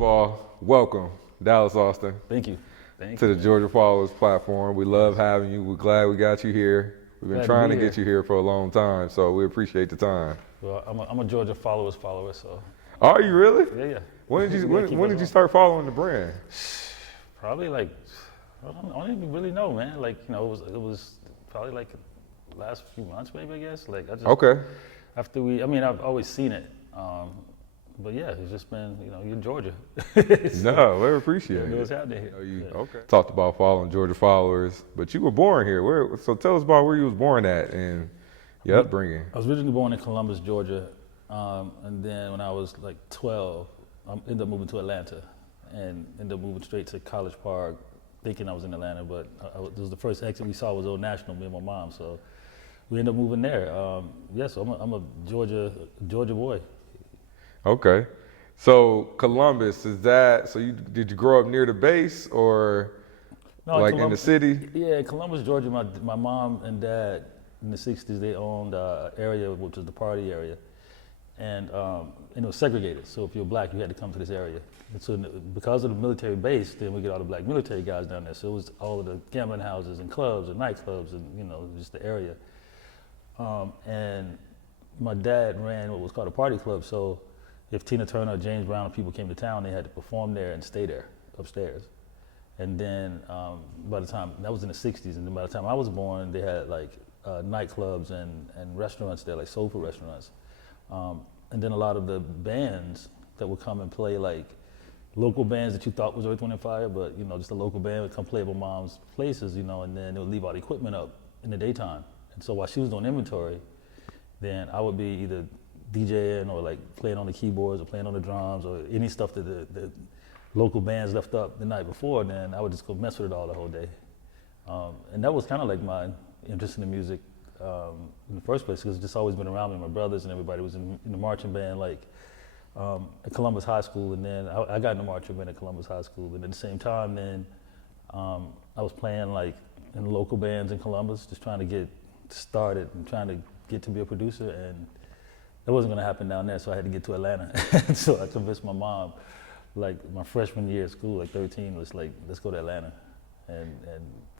of all, welcome, Dallas Austin. Thank you. To the Georgia Followers platform. We love having you. We're glad we got you here. We've been trying to get you here for a long time, so we appreciate the time. Well, I'm a Georgia Followers follower, so. Are you really? Yeah. When did you start following the brand? Probably like, I don't even really know, man. Like, it was probably like the last few months, maybe, I guess. Like, I just. Okay. I've always seen it. But yeah, it's just been, you're in Georgia. No, we appreciate it. What's happening here. Okay. Talked about following Georgia Followers, but you were born here. So tell us about where you was born at and your upbringing. I was originally born in Columbus, Georgia, and then when I was like 12, I ended up moving to Atlanta and ended up moving straight to College Park, thinking I was in Atlanta, but it was the first exit we saw was Old National, me and my mom, so we ended up moving there. So I'm a Georgia boy. Okay. So Columbus, did you grow up near the base or in the city? Yeah, Columbus, Georgia, my mom and dad in the 60s, they owned an area which was the party area. And it was segregated. So if you're black, you had to come to this area. And so because of the military base, then we get all the black military guys down there. So it was all of the gambling houses and clubs and nightclubs and, just the area. And my dad ran what was called a party club. So if Tina Turner or James Brown and people came to town, they had to perform there and stay there upstairs. And then by the time, that was in the 60s, and then by the time I was born, they had like nightclubs and restaurants there, like soul food restaurants. And then a lot of the bands that would come and play, like local bands that you thought was Earth, Wind & Fire, but just a local band would come play at my mom's places, and then they would leave all the equipment up in the daytime. And so while she was doing inventory, then I would be either DJing or like playing on the keyboards or playing on the drums or any stuff that the local bands left up the night before, then I would just go mess with it all the whole day. And that was kind of like my interest in the music in the first place, because it's just always been around me. My brothers and everybody was in the marching band at Columbus High School, and then I got in the marching band at Columbus High School. And at the same time, then I was playing like in local bands in Columbus, just trying to get started and trying to get to be a producer, and that wasn't gonna happen down there, so I had to get to Atlanta. So I convinced my mom, like my freshman year of school, like 13, was like, let's go to Atlanta. And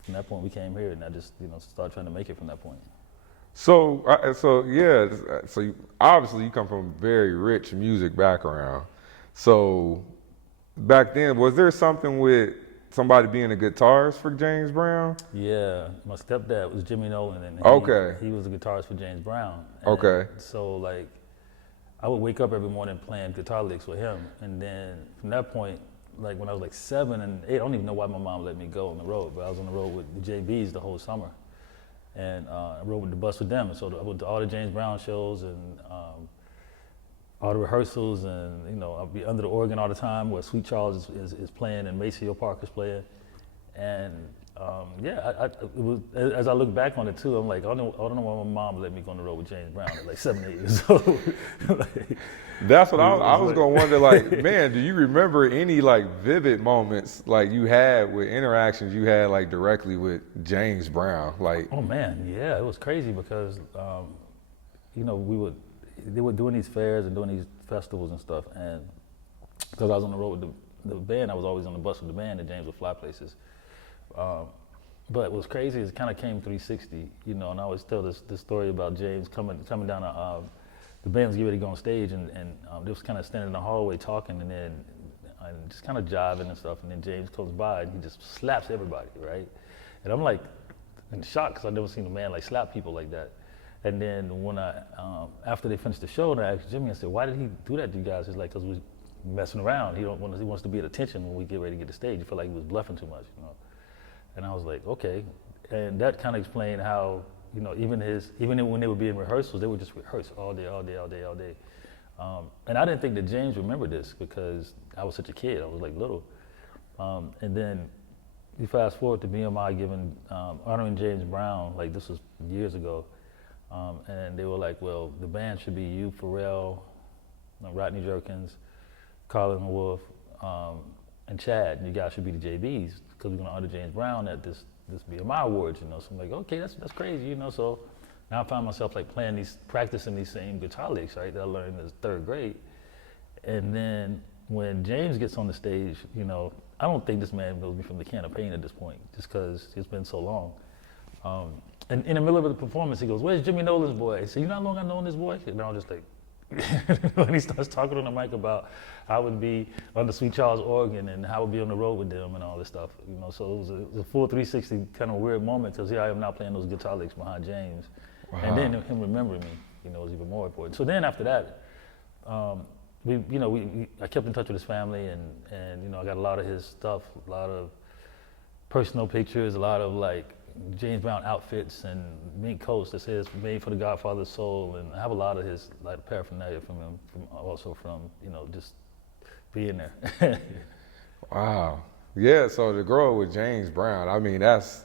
from that point we came here, and I just, started trying to make it from that point. So obviously you come from a very rich music background. So back then, was there something with somebody being a guitarist for James Brown? Yeah, my stepdad was Jimmy Nolan, and he was a guitarist for James Brown. And okay. So like, I would wake up every morning playing guitar licks with him, and then from that point, like when I was like 7 and 8, I don't even know why my mom let me go on the road, but I was on the road with the JBs the whole summer, and I rode with the bus with them, and so I went to all the James Brown shows and all the rehearsals, and I'll be under the organ all the time where Sweet Charles is playing and Maceo Parker's playing, and it was, as I look back on it too, I'm like, I don't know why my mom let me go on the road with James Brown at like 7, 8 years old. That's what I was gonna wonder. Like, man, do you remember any like vivid moments like you had with interactions you had like directly with James Brown? Like, oh man, yeah, it was crazy because they were doing these fairs and doing these festivals and stuff, and because I was on the road with the band, I was always on the bus with the band, and James would fly places. But it was crazy, it kind of came 360, and I always tell this story about James coming down the band was getting ready to go on stage, and they was kind of standing in the hallway talking, and just kind of jiving and stuff, and then James comes by and he just slaps everybody, right? And I'm like in shock, because I've never seen a man like slap people like that. And then when after they finished the show, and I asked Jimmy, I said, why did he do that to you guys? He's like, because we're messing around. He wants to be at attention when we get ready to get to stage. He felt like he was bluffing too much, And I was like, okay. And that kind of explained how, even when they would be in rehearsals, they would just rehearse all day. And I didn't think that James remembered this because I was such a kid. I was like little. And then you fast forward to BMI giving, honoring James Brown, like this was years ago. And they were like, well, the band should be you, Pharrell, Rodney Jerkins, Colin Wolf, and Chad, and you guys should be the JBs because we're gonna honor James Brown at this BMI Awards, So I'm like, okay, that's crazy, So now I find myself like practicing these same guitar licks, right, that I learned in 3rd grade. And then when James gets on the stage, you know, I don't think this man knows me from the can of paint at this point, just because it's been so long. And in the middle of the performance, he goes, "Where's Jimmy Nolan's boy?" I said, "You know how long I've known this boy?" And I'm just like, when he starts talking on the mic about how I would be on the Sweet Charles organ and how I would be on the road with them and all this stuff, you know. So it was a full 360 kind of weird moment, because here I am now playing those guitar licks behind James, and then him remembering me, you know, was even more important. So then after that, I kept in touch with his family, and you know, I got a lot of his stuff, a lot of personal pictures, a lot of like James Brown outfits and mink coats that says "Made for the Godfather's Soul," and I have a lot of his like paraphernalia from him, from you know, just being there. Wow. Yeah. So to grow up with James Brown, I mean, that's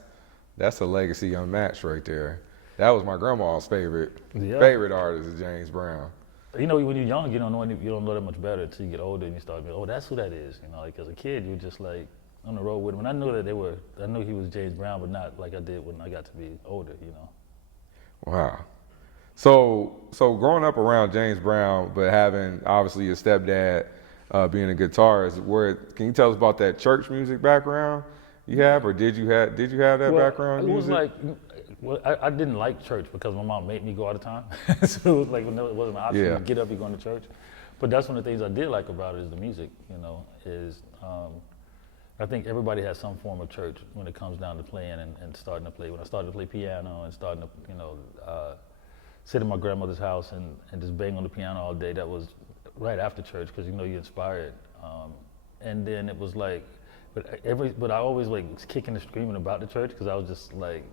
a legacy unmatched right there. That was my grandma's favorite artist is James Brown. You know, when you're young, you don't know that much better until you get older and you start being, oh, that's who that is. You know, like as a kid, you're just like on the road with him. And I knew he was James Brown, but not like I did when I got to be older, you know. Wow. So growing up around James Brown, but having obviously your stepdad being a guitarist, can you tell us about that church music background you have, or did you have that background in music? It was like, well, I didn't like church because my mom made me go all the time. So it was like, it wasn't an option to get up and go to church. But that's one of the things I did like about it is the music, you know, I think everybody has some form of church when it comes down to playing and starting to play. When I started to play piano and starting to, you know, sit in my grandmother's house and just bang on the piano all day, that was right after church, because you know you're inspired. And then it was like, but I always like was kicking and screaming about the church, because I was just like,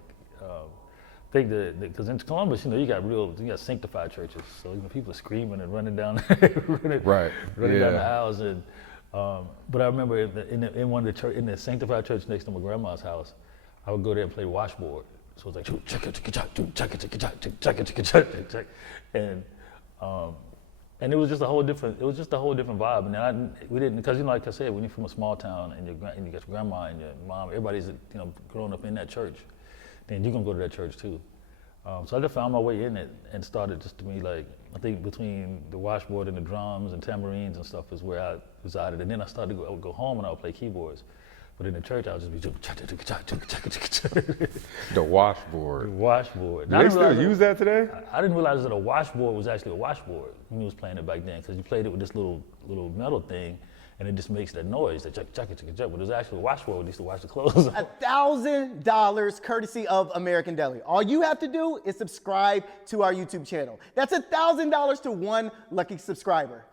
think that because in Columbus, you know, you got sanctified churches, so you know people are screaming and running down, running down the aisles, and but I remember in one of in the sanctified church next to my grandma's house, I would go there and play washboard. So it was like and it was just a whole different vibe. And then we didn't, because you know, like I said, when you're from a small town and you got your grandma and your mom, everybody's, you know, growing up in that church, then you're gonna go to that church too. So I just found my way in it and started just to be like, I think between the washboard and the drums and tambourines and stuff is where I resided. And then I started I would go home and I would play keyboards. But in the church, I would just be the washboard. The washboard. Do they still use that today? I didn't realize that a washboard was actually a washboard when you was playing it back then, because you played it with this little metal thing, and it just makes that noise, that chuck. But it was actually a washboard we used to wash the clothes on. $1,000 courtesy of American Deli. All you have to do is subscribe to our YouTube channel. That's $1,000 to one lucky subscriber.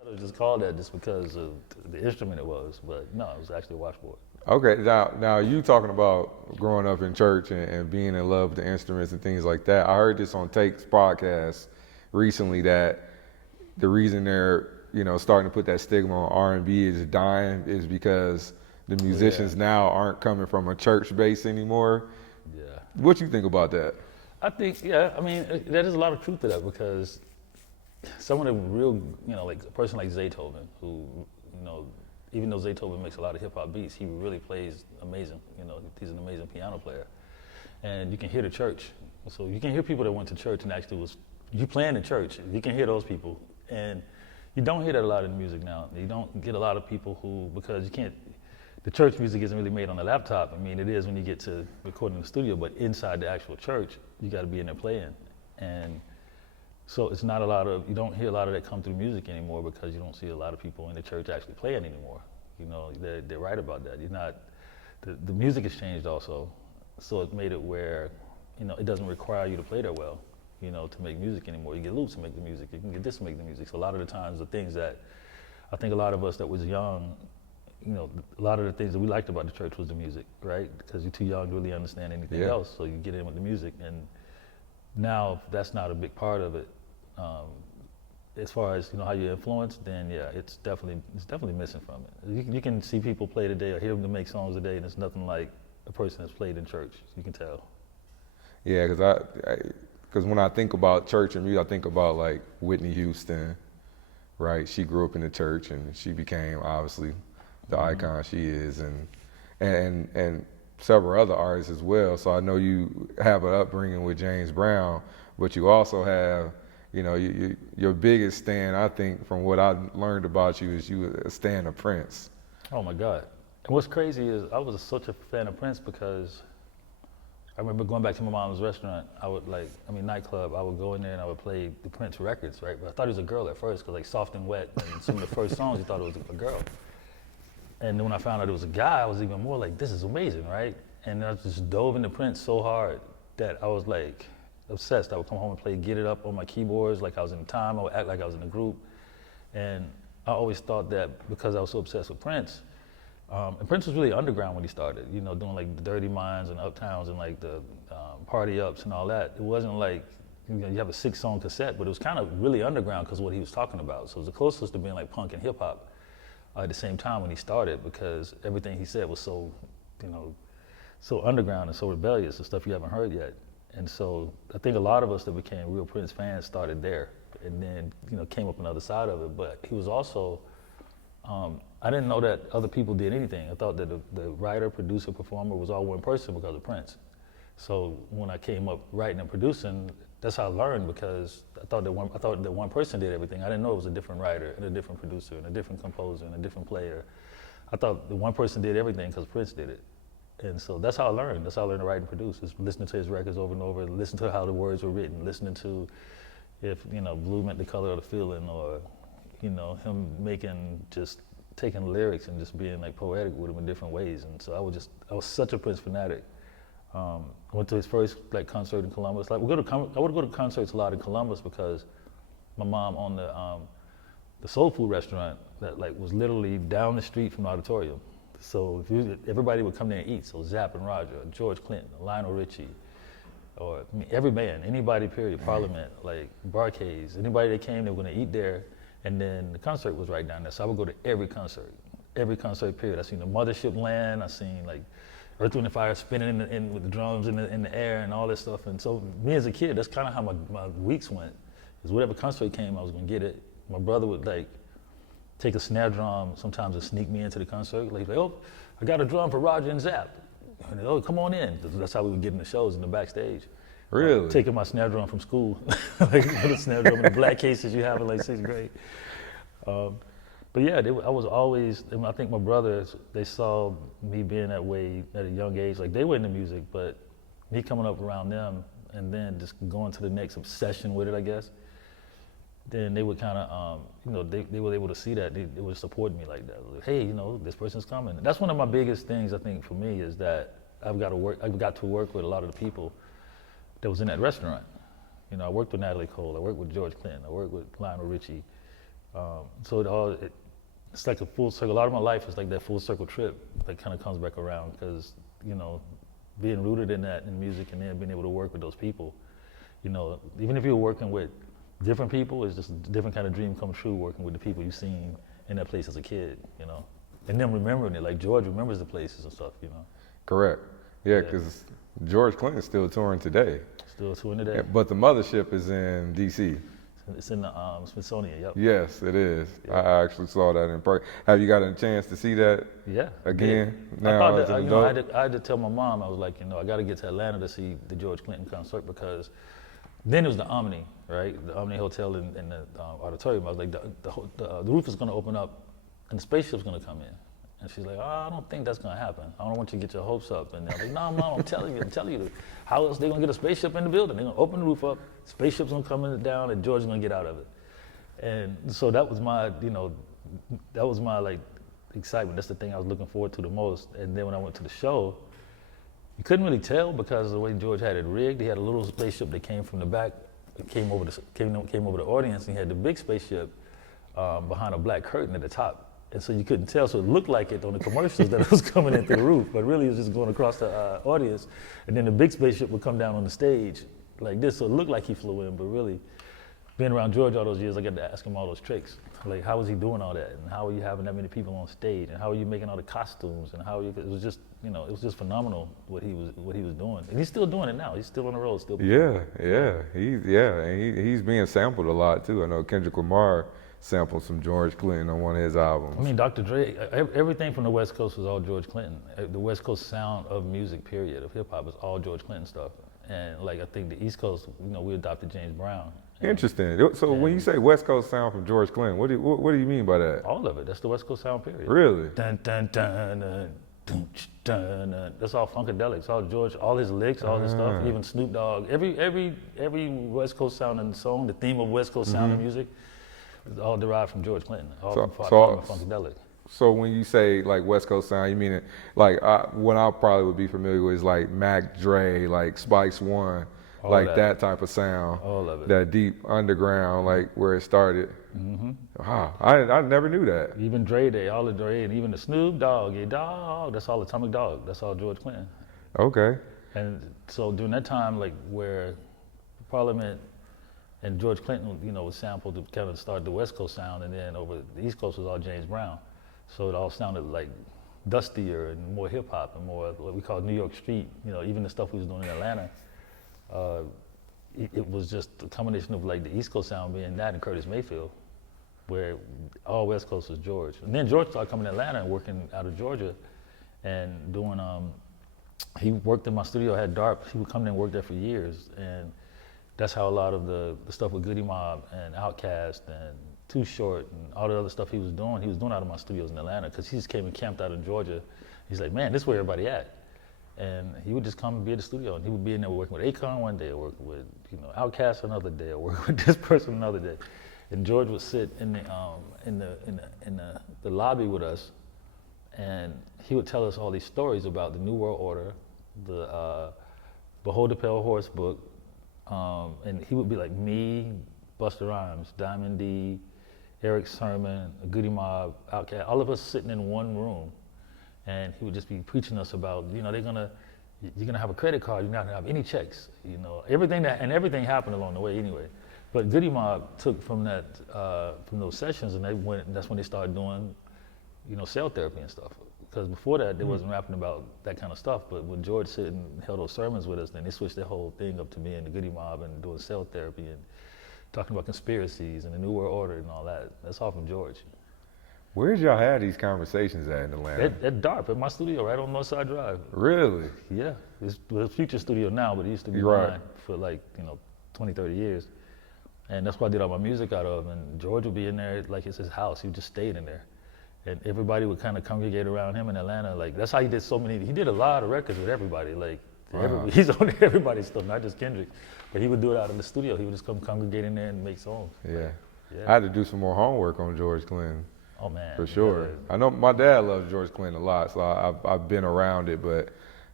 It was just called that just because of the instrument it was, but no, it was actually a washboard. Okay, now you talking about growing up in church and being in love with the instruments and things like that. I heard this on Take's podcast recently that the reason they're, you know, starting to put that stigma on R&B is dying is because the musicians now aren't coming from a church base anymore. Yeah. What you think about that? I think, I mean, there's a lot of truth to that, because some of the real, you know, like a person like Zaytoven, who, you know, even though Zaytoven makes a lot of hip hop beats, he really plays amazing. You know, he's an amazing piano player, and you can hear the church. So you can hear people that went to church and actually you playing in church. You can hear those people, and you don't hear that a lot in music now. You don't get a lot of people who, because you can't. The church music isn't really made on the laptop. I mean, it is when you get to recording in the studio, but inside the actual church, you got to be in there playing, and so it's not you don't hear a lot of that come through music anymore, because you don't see a lot of people in the church actually playing anymore. You know, they're right about that. The music has changed also, so it made it where, you know, it doesn't require you to play that well, you know, to make music anymore. You get loops to make the music, you can get this to make the music. So a lot of the times the things that I think a lot of us that was young, you know, a lot of the things that we liked about the church was the music, right? Because you're too young to really understand anything else, so you get in with the music. And now that's not a big part of it. As far as, you know, how you influence, then it's definitely missing from it. You can see people play today or hear them make songs today, and it's nothing like a person that's played in church. You can tell. Yeah, because when I think about church and music, I think about like Whitney Houston, right? She grew up in the church and she became obviously the icon she is, and several other artists as well. So I know you have an upbringing with James Brown, but you also have your biggest stand, I think, from what I learned about you, is you a stan of Prince. Oh my God. And what's crazy is I was such a fan of Prince because I remember going back to my mom's restaurant. Nightclub. I would go in there and I would play the Prince records, right? But I thought he was a girl at first, because like Soft and Wet and some of the first songs, you thought it was a girl. And then when I found out it was a guy, I was even more like, this is amazing, right? And I just dove into Prince so hard that I was like obsessed. I would come home and play Get It Up on my keyboards like I was in time. I would act like I was in a group. And I always thought that because I was so obsessed with Prince, and Prince was really underground when he started, doing like the Dirty Minds and Uptowns and like the Party Ups and all that. It wasn't like, you have a 6-song cassette, but it was kind of really underground because of what he was talking about. So it was the closest to being like punk and hip hop at the same time when he started, because everything he said was so, so underground and so rebellious, and stuff you haven't heard yet. And so I think a lot of us that became real Prince fans started there, and then came up on the other side of it. But he was also, I didn't know that other people did anything. I thought that the writer, producer, performer was all one person because of Prince. So when I came up writing and producing, that's how I learned, because I thought that one person did everything. I didn't know it was a different writer and a different producer and a different composer and a different player. I thought the one person did everything because Prince did it. And so that's how I learned. That's how I learned to write and produce, is listening to his records over and over, listening to how the words were written, listening to if, blue meant the color of the feeling, or, him taking lyrics and just being like poetic with them in different ways. And so I was such a Prince fanatic. I went to his first like concert in Columbus. Like I would go to concerts a lot in Columbus because my mom owned the soul food restaurant that like was literally down the street from the auditorium. So everybody would come there and eat. So Zapp and Roger, George Clinton, Lionel Richie, or every band, anybody period, Parliament, like Barcades, anybody that came, they were gonna eat there. And then the concert was right down there. So I would go to every concert period. I seen the Mothership Land, I seen like Earth, Wind and Fire spinning with the drums in the air and all this stuff. And so me as a kid, that's kind of how my weeks went. Is whatever concert came, I was gonna get it. My brother would like take a snare drum sometimes and sneak me into the concert. Like, oh, I got a drum for Roger and Zapp. And oh, come on in. That's how we would get in the shows in the backstage. Really? Taking my snare drum from school, like the snare drum in the black cases you have in like 6th grade. But yeah, I was always, I think my brothers, they saw me being that way at a young age. Like they were into music, but me coming up around them and then just going to the next obsession with it, I guess, then they would kind of, they were able to see that. They would support me like that. Like, hey, this person's coming. That's one of my biggest things, I think, for me, is that I've got to work with a lot of the people that was in that restaurant. I worked with Natalie Cole, I worked with George Clinton, I worked with Lionel Richie. So it's like a full circle. A lot of my life is like that full circle trip that kind of comes back around, because, being rooted in that, in music, and then being able to work with those people, even if you're working with different people, it's just a different kind of dream come true working with the people you've seen in that place as a kid, and then remembering it, like George remembers the places and stuff, Correct. Yeah, because George Clinton's still touring today. Still touring today. But the mothership is in D.C. It's in the Smithsonian, yep. Yes, it is. Yeah. I actually saw that in person. Have you gotten a chance to see that again? Yeah. Now, I as an thought adult? I had to tell my mom, I was like, I got to get to Atlanta to see the George Clinton concert, because then it was the Omni, right? The Omni Hotel in the auditorium. I was like, the roof is going to open up and the spaceship's going to come in. And she's like, I don't think that's gonna happen. I don't want you to get your hopes up. And they're like, no, Mom, I'm telling you. How else they gonna get a spaceship in the building? They're gonna open the roof up, spaceship's gonna come in down, and George's gonna get out of it. And so that was my, like excitement. That's the thing I was looking forward to the most. And then when I went to the show, you couldn't really tell because of the way George had it rigged. He had a little spaceship that came from the back, came over the audience, and he had the big spaceship behind a black curtain at the top. And so you couldn't tell, so it looked like it on the commercials that it was coming in through the roof, but really it was just going across the audience. And then the big spaceship would come down on the stage like this, so it looked like he flew in, but really, being around George all those years, I got to ask him all those tricks. Like, how was he doing all that? And how are you having that many people on stage? And how are you making all the costumes? And it was just, it was just phenomenal what he was doing. And he's still doing it now. He's still on the road, still. He's being sampled a lot too. I know Kendrick Lamar sampled some George Clinton on one of his albums. I mean, Dr. Dre, everything from the West Coast was all George Clinton. The West Coast sound of music, period, of hip hop, is all George Clinton stuff. And like I think the East Coast, we adopted James Brown. Interesting. So when you say West Coast sound from George Clinton, what do you mean by that? All of it. That's the West Coast sound, period. Really? Dun, dun, dun, dun, dun, dun, dun. That's all funkadelic. It's all George, all his licks, all his stuff, even Snoop Dogg. Every West Coast sounding song, the theme of West Coast sounding music, is all derived from George Clinton. All from funkadelic. So when you say like West Coast sound, you mean it like what I probably would be familiar with is like Mac Dre, like Spice One, All like that. that type of sound. All of it. That deep underground, like where it started. Mm-hmm. Wow, I never knew that. Even Dre Day, all of Dre, and even the Snoop Dogg, yeah, dog, that's all Atomic Dog. That's all George Clinton. Okay. And so during that time, like where Parliament and George Clinton, was sampled to kind of start the West Coast sound, and then over the East Coast was all James Brown. So it all sounded like dustier and more hip hop and more what we call New York street. Even the stuff we was doing in Atlanta, it was just a combination of like the East Coast sound being that and Curtis Mayfield, where all West Coast was George. And then George started coming to Atlanta and working out of Georgia, and doing. He worked in my studio. Had DARP. He would come in and work there for years, and that's how a lot of the stuff with Goody Mob and Outkast and Too Short and all the other stuff he was doing out of my studios in Atlanta, because he just came and camped out in Georgia. He's like, man, this is where everybody at. And he would just come and be at the studio, and he would be in there working with Akon one day, or working with Outkast another day, or working with this person another day. And George would sit in the lobby with us, and he would tell us all these stories about the New World Order, the Behold the Pale Horse book, and he would be like me, Busta Rhymes, Diamond D, Eric Sermon, Goody Mob, Outkast, all of us sitting in one room, and he would just be preaching us about, you're gonna have a credit card, you're not gonna have any checks, everything happened along the way anyway. But Goody Mob took from from those sessions, and that's when they started doing, cell therapy and stuff. Because before that, they wasn't rapping about that kind of stuff. But when George sit and held those sermons with us, then they switched their whole thing up to being the Goody Mob and doing cell therapy and talking about conspiracies and the New World Order and all that. That's all from George. Where'd y'all have these conversations at in Atlanta? At DARP, at my studio, right on Northside Drive. Really? Yeah, it's a Future studio now, but it used to be Right. mine for 20, 30 years. And that's what I did all my music out of. And George would be in there like it's his house. He just stayed in there. And everybody would kind of congregate around him in Atlanta. Like, that's how he did he did a lot of records with everybody. Like, Wow. he's on everybody's stuff, not just Kendrick. But he would do it out in the studio. He would just come congregate in there and make songs. Yeah. Yeah. I had to do some more homework on George Clinton. Oh, man. For sure. I know my dad loves George Clinton a lot, so I've been around it,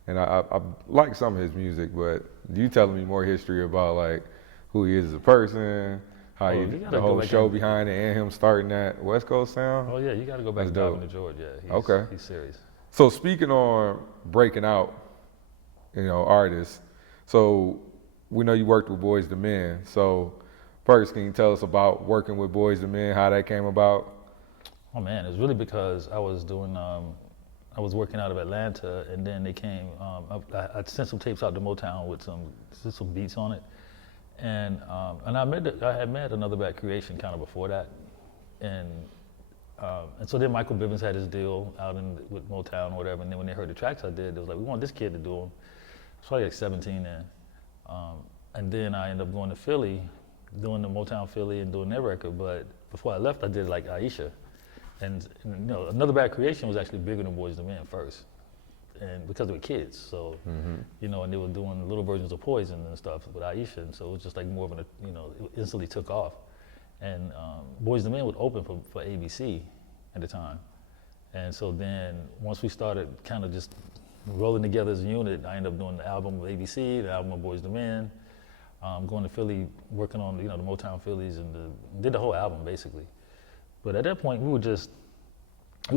and I like some of his music, but you telling me more history about like who he is as a person, how the whole show behind it, and him starting that West Coast sound. Oh, yeah, you got to go back and dive into George. Yeah, Okay. He's serious. So speaking on breaking out, artists, so we know you worked with Boyz II Men, so first, can you tell us about working with Boyz II Men, how that came about? Oh man, it was really because I was doing, I was working out of Atlanta, and then they came. I sent some tapes out to Motown with some beats on it, and I had met Another Bad Creation kind of before that, and so then Michael Bivins had his deal out with Motown or whatever, and then when they heard the tracks I did, they was like, we want this kid to do them. I was probably like 17 then, and then I ended up going to Philly, doing the Motown Philly and doing their record. But before I left, I did like Aisha. And Another Bad Creation was actually bigger than Boyz II Men first, and because they were kids, so and they were doing little versions of Poison and stuff with Aisha, and so it was just like more of it instantly took off. And Boyz II Men would open for ABC at the time, and so then once we started kind of just rolling together as a unit, I ended up doing the album with ABC, the album of Boyz II Men, going to Philly, working on the Motown Phillies, and did the whole album basically. But at that point, we were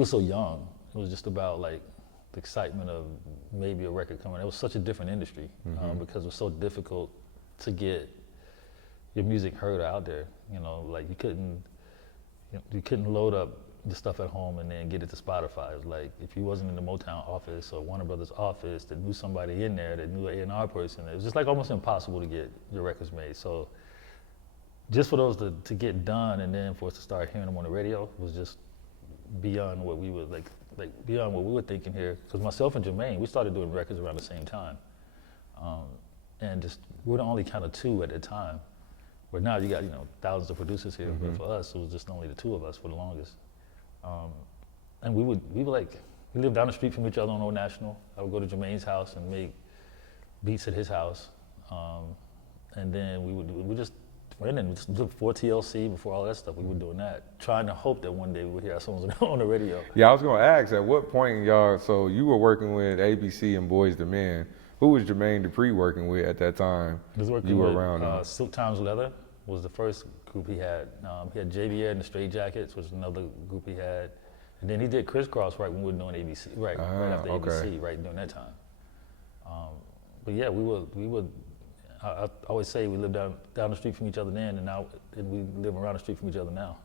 so young. It was just about like the excitement of maybe a record coming. It was such a different industry because it was so difficult to get your music heard out there. Like you couldn't load up the stuff at home and then get it to Spotify. It was like if you wasn't in the Motown office or Warner Brothers office that knew somebody in there that knew an A&R person, it was just like almost impossible to get your records made. So just for those to get done and then for us to start hearing them on the radio was just beyond what we were beyond what we were thinking here. Because myself and Jermaine, we started doing records around the same time. and just we're the only kind of two at the time. Where now you got thousands of producers here, but for us it was just only the two of us for the longest. And we lived down the street from each other on Old National. I would go to Jermaine's house and make beats at his house, and then we just went and before TLC, before all that stuff, we were doing that, trying to hope that one day we would hear our songs on the radio. Yeah, I was gonna ask, at what point y'all, so you were working with ABC and Boyz II Men. Who was Jermaine Dupri working with at that time? He was working you were with around him? Silk Times Leather was the first group he had. He had JVN and the Straight Jackets was another group he had. And then he did Crisscross right when we were doing ABC, right after ABC, right during that time. But yeah, we would. I always say we lived down the street from each other then, and we live around the street from each other now.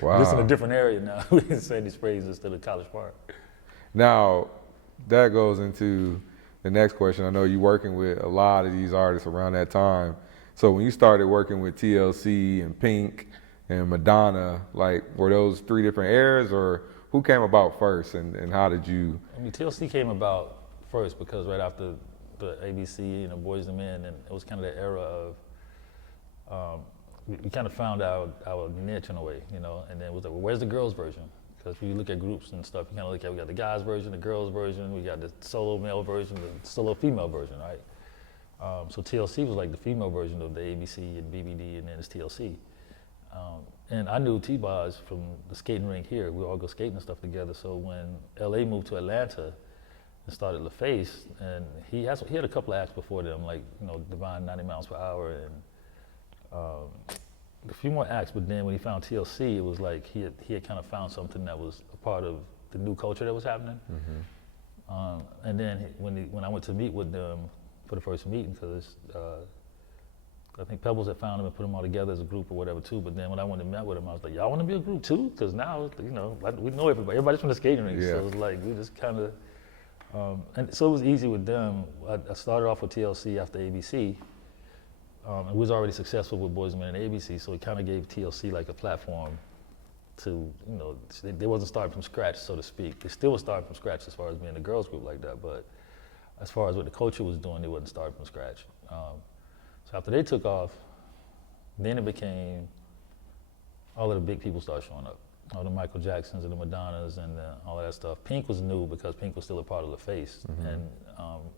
Wow. Just in a different area now. We can say these phrases instead of College Park. Now, that goes into the next question. I know you're working with a lot of these artists around that time. So when you started working with TLC and Pink and Madonna, like, were those three different eras, or who came about first, and how did you? I mean, TLC came about first because right after the ABC, Boyz II Men, and it was kind of the era of, we kind of found our niche in a way, and then it was like, well, where's the girls version? Because when you look at groups and stuff, you kind of look at, we got the guys version, the girls version, we got the solo male version, the solo female version, right? So TLC was like the female version of the ABC and BBD, and then it's TLC. And I knew T-Boz from the skating rink here. We all go skating and stuff together. So when LA moved to Atlanta and started LaFace, and he had a couple of acts before them, like Divine 90 Miles Per Hour and a few more acts. But then when he found TLC, it was like he had kind of found something that was a part of the new culture that was happening. And then when I went to meet with them for the first meeting, because I think Pebbles had found him and put them all together as a group or whatever too. But then when I went and met with him, I was like, y'all want to be a group too? Because now, we know everybody. Everybody's from the skating rink. Yeah. So it was like, we just kind of, and so it was easy with them. I started off with TLC after ABC. And we was already successful with Boyz II Men and ABC, so it kind of gave TLC like a platform to, they wasn't starting from scratch, so to speak. They still was starting from scratch as far as being a girls group like that, but as far as what the culture was doing, they wasn't starting from scratch. So after they took off, then it became, all of the big people started showing up. All the Michael Jacksons and the Madonnas and all of that stuff. Pink was new because Pink was still a part of LaFace. And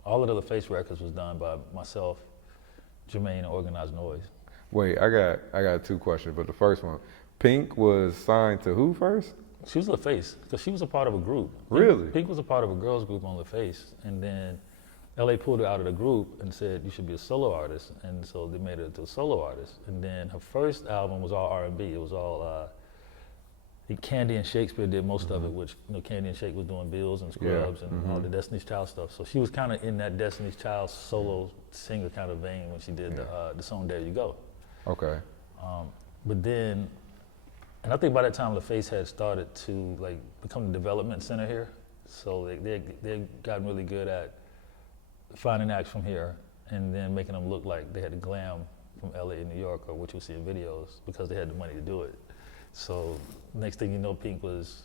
all of the LaFace records was done by myself, Jermaine, and Organized Noise. Wait, I got two questions, but the first one, Pink was signed to who first? She was LaFace, because she was a part of a group. Really? Pink was a part of a girls group on LaFace, and then LA pulled her out of the group and said, you should be a solo artist, and so they made her into a solo artist. And then her first album was all R&B. It was all, I think Candy and Shakespeare did most of it, which, Candy and Shake was doing Bills and Scrubs and all the Destiny's Child stuff. So she was kind of in that Destiny's Child solo singer kind of vein when she did the song There You Go. Okay. But then, and I think by that time LaFace had started to become the development center here. So they gotten really good at finding acts from here and then making them look like they had the glam from LA and New York, or what you see in videos, because they had the money to do it. So next thing you know, Pink was,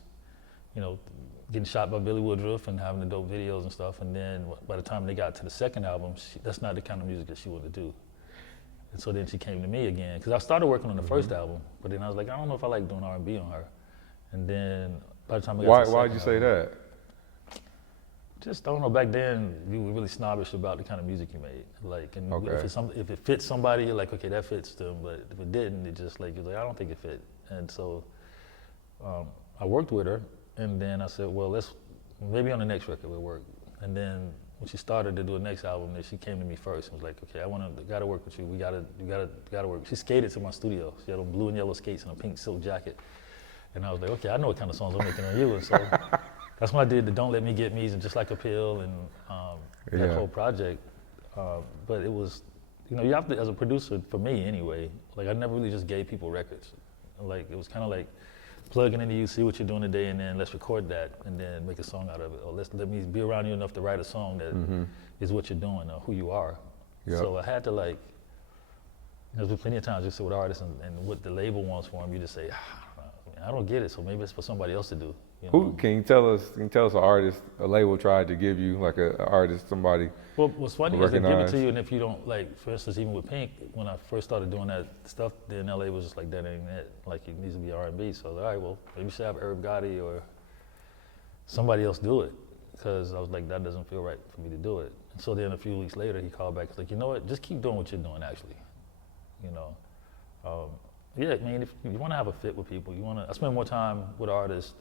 getting shot by Billy Woodruff and having the dope videos and stuff. And then by the time they got to the second album, that's not the kind of music that she wanted to do. And so then she came to me again, because I started working on the first album, but then I was like, I don't know if I like doing R&B on her. And then by the time I got to the Why'd you second say album, that? just don't know. Back then, you were really snobbish about the kind of music you made. And Okay. if it fits somebody, you're like, okay, that fits them. But if it didn't, it just you're like, I don't think it fit. And so I worked with her, and then I said, well, maybe on the next record we'll work. And then when she started to do the next album, then she came to me first and was like, okay, gotta work with you. You gotta work. She skated to my studio. She had on blue and yellow skates and a pink silk jacket. And I was like, okay, I know what kind of songs I'm making on you. And so that's when I did the Don't Let Me Get Me's and Just Like a Pill and that whole project. But it was, you have to, as a producer, for me anyway, I never really just gave people records. It was kind of like plugging into you, see what you're doing today, and then let's record that and then make a song out of it. Or let me be around you enough to write a song that is what you're doing or who you are. Yep. So I had to there's been plenty of times you sit with artists and what the label wants for them, you just say, I don't get it, so maybe it's for somebody else to do. You know? Who can you tell us? Can you tell us an artist a label tried to give you, like an artist, somebody? Well, what's funny is they give it recognize? to you, and if you don't, like, for instance, even with Pink, when I first started doing that stuff, then LA was just like, that ain't it. Like, it needs to be R&B. So I was like, all right, well, maybe you should have Herb Gotti or somebody else do it. Because I was like, that doesn't feel right for me to do it. And so then a few weeks later, he called back. He's like, you know what? Just keep doing what you're doing, actually. You know? Yeah, I mean, if you want to have a fit with people, I spend more time with artists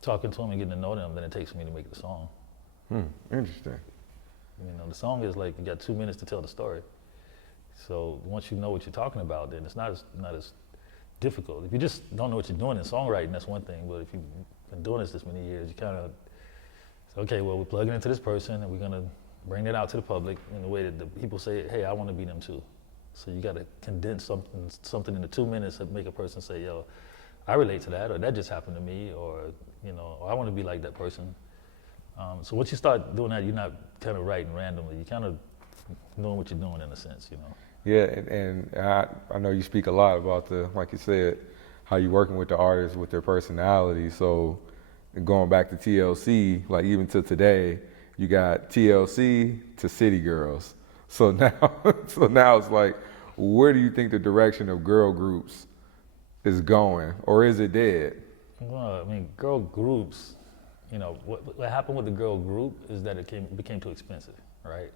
talking to them and getting to know them than it takes for me to make the song. Interesting. You know, the song is like, you got 2 minutes to tell the story. So once you know what you're talking about, then it's not as difficult. If you just don't know what you're doing in songwriting, that's one thing. But if you've been doing this many years, you kind of say, okay, well, we're plugging into this person and we're gonna bring it out to the public in a way that the people say, hey, I want to be them too. So you got to condense something into 2 minutes that make a person say, yo, I relate to that, or that just happened to me, or, you know, or I want to be like that person. So once you start doing that, you're not kind of writing randomly. You're kind of knowing what you're doing in a sense, you know. Yeah, and I know you speak a lot about like you said, how you working with the artists with their personality. So going back to TLC, like even to today, you got TLC to City Girls. So now it's like, where do you think the direction of girl groups is going, or is it dead? Well, I mean, girl groups, you know, what happened with the girl group is that it became too expensive, right?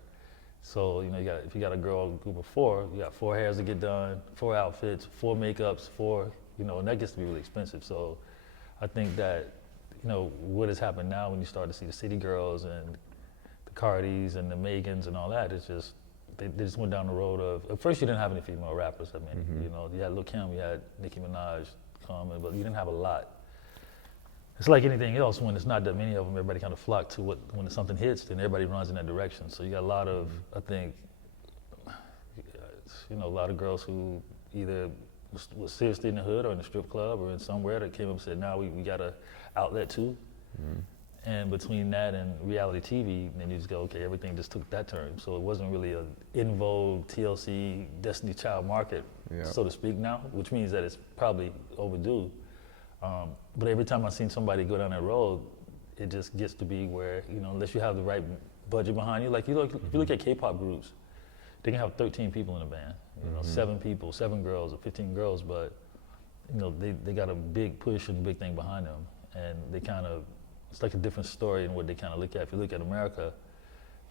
So, you know, if you got a girl group of 4, you got 4 hairs to get done, 4 outfits, 4 makeups, 4, you know, and that gets to be really expensive. So I think that, you know, what has happened now when you start to see the City Girls and the Cardis and the Megans and all that, it's just, they just went down the road of, at first you didn't have any female rappers. I mean, you know, you had Lil' Kim, you had Nicki Minaj coming, but you didn't have a lot. It's like anything else, when it's not that many of them, everybody kind of flock to when something hits, then everybody runs in that direction. So you got a lot of, I think, you know, a lot of girls who either was seriously in the hood or in the strip club or in somewhere that came up and said, now we got an outlet too. And between that and reality TV, then you just go, okay, everything just took that turn. So it wasn't really a in vogue TLC Destiny Child market, so to speak now, which means that it's probably overdue. But every time I've seen somebody go down that road, it just gets to be where, you know, unless you have the right budget behind you, like if you look at K-pop groups, they can have 13 people in a band, you know, 7 people, 7 girls or 15 girls, but, you know, they got a big push and a big thing behind them, and they kind of, it's like a different story in what they kind of look at. If you look at America,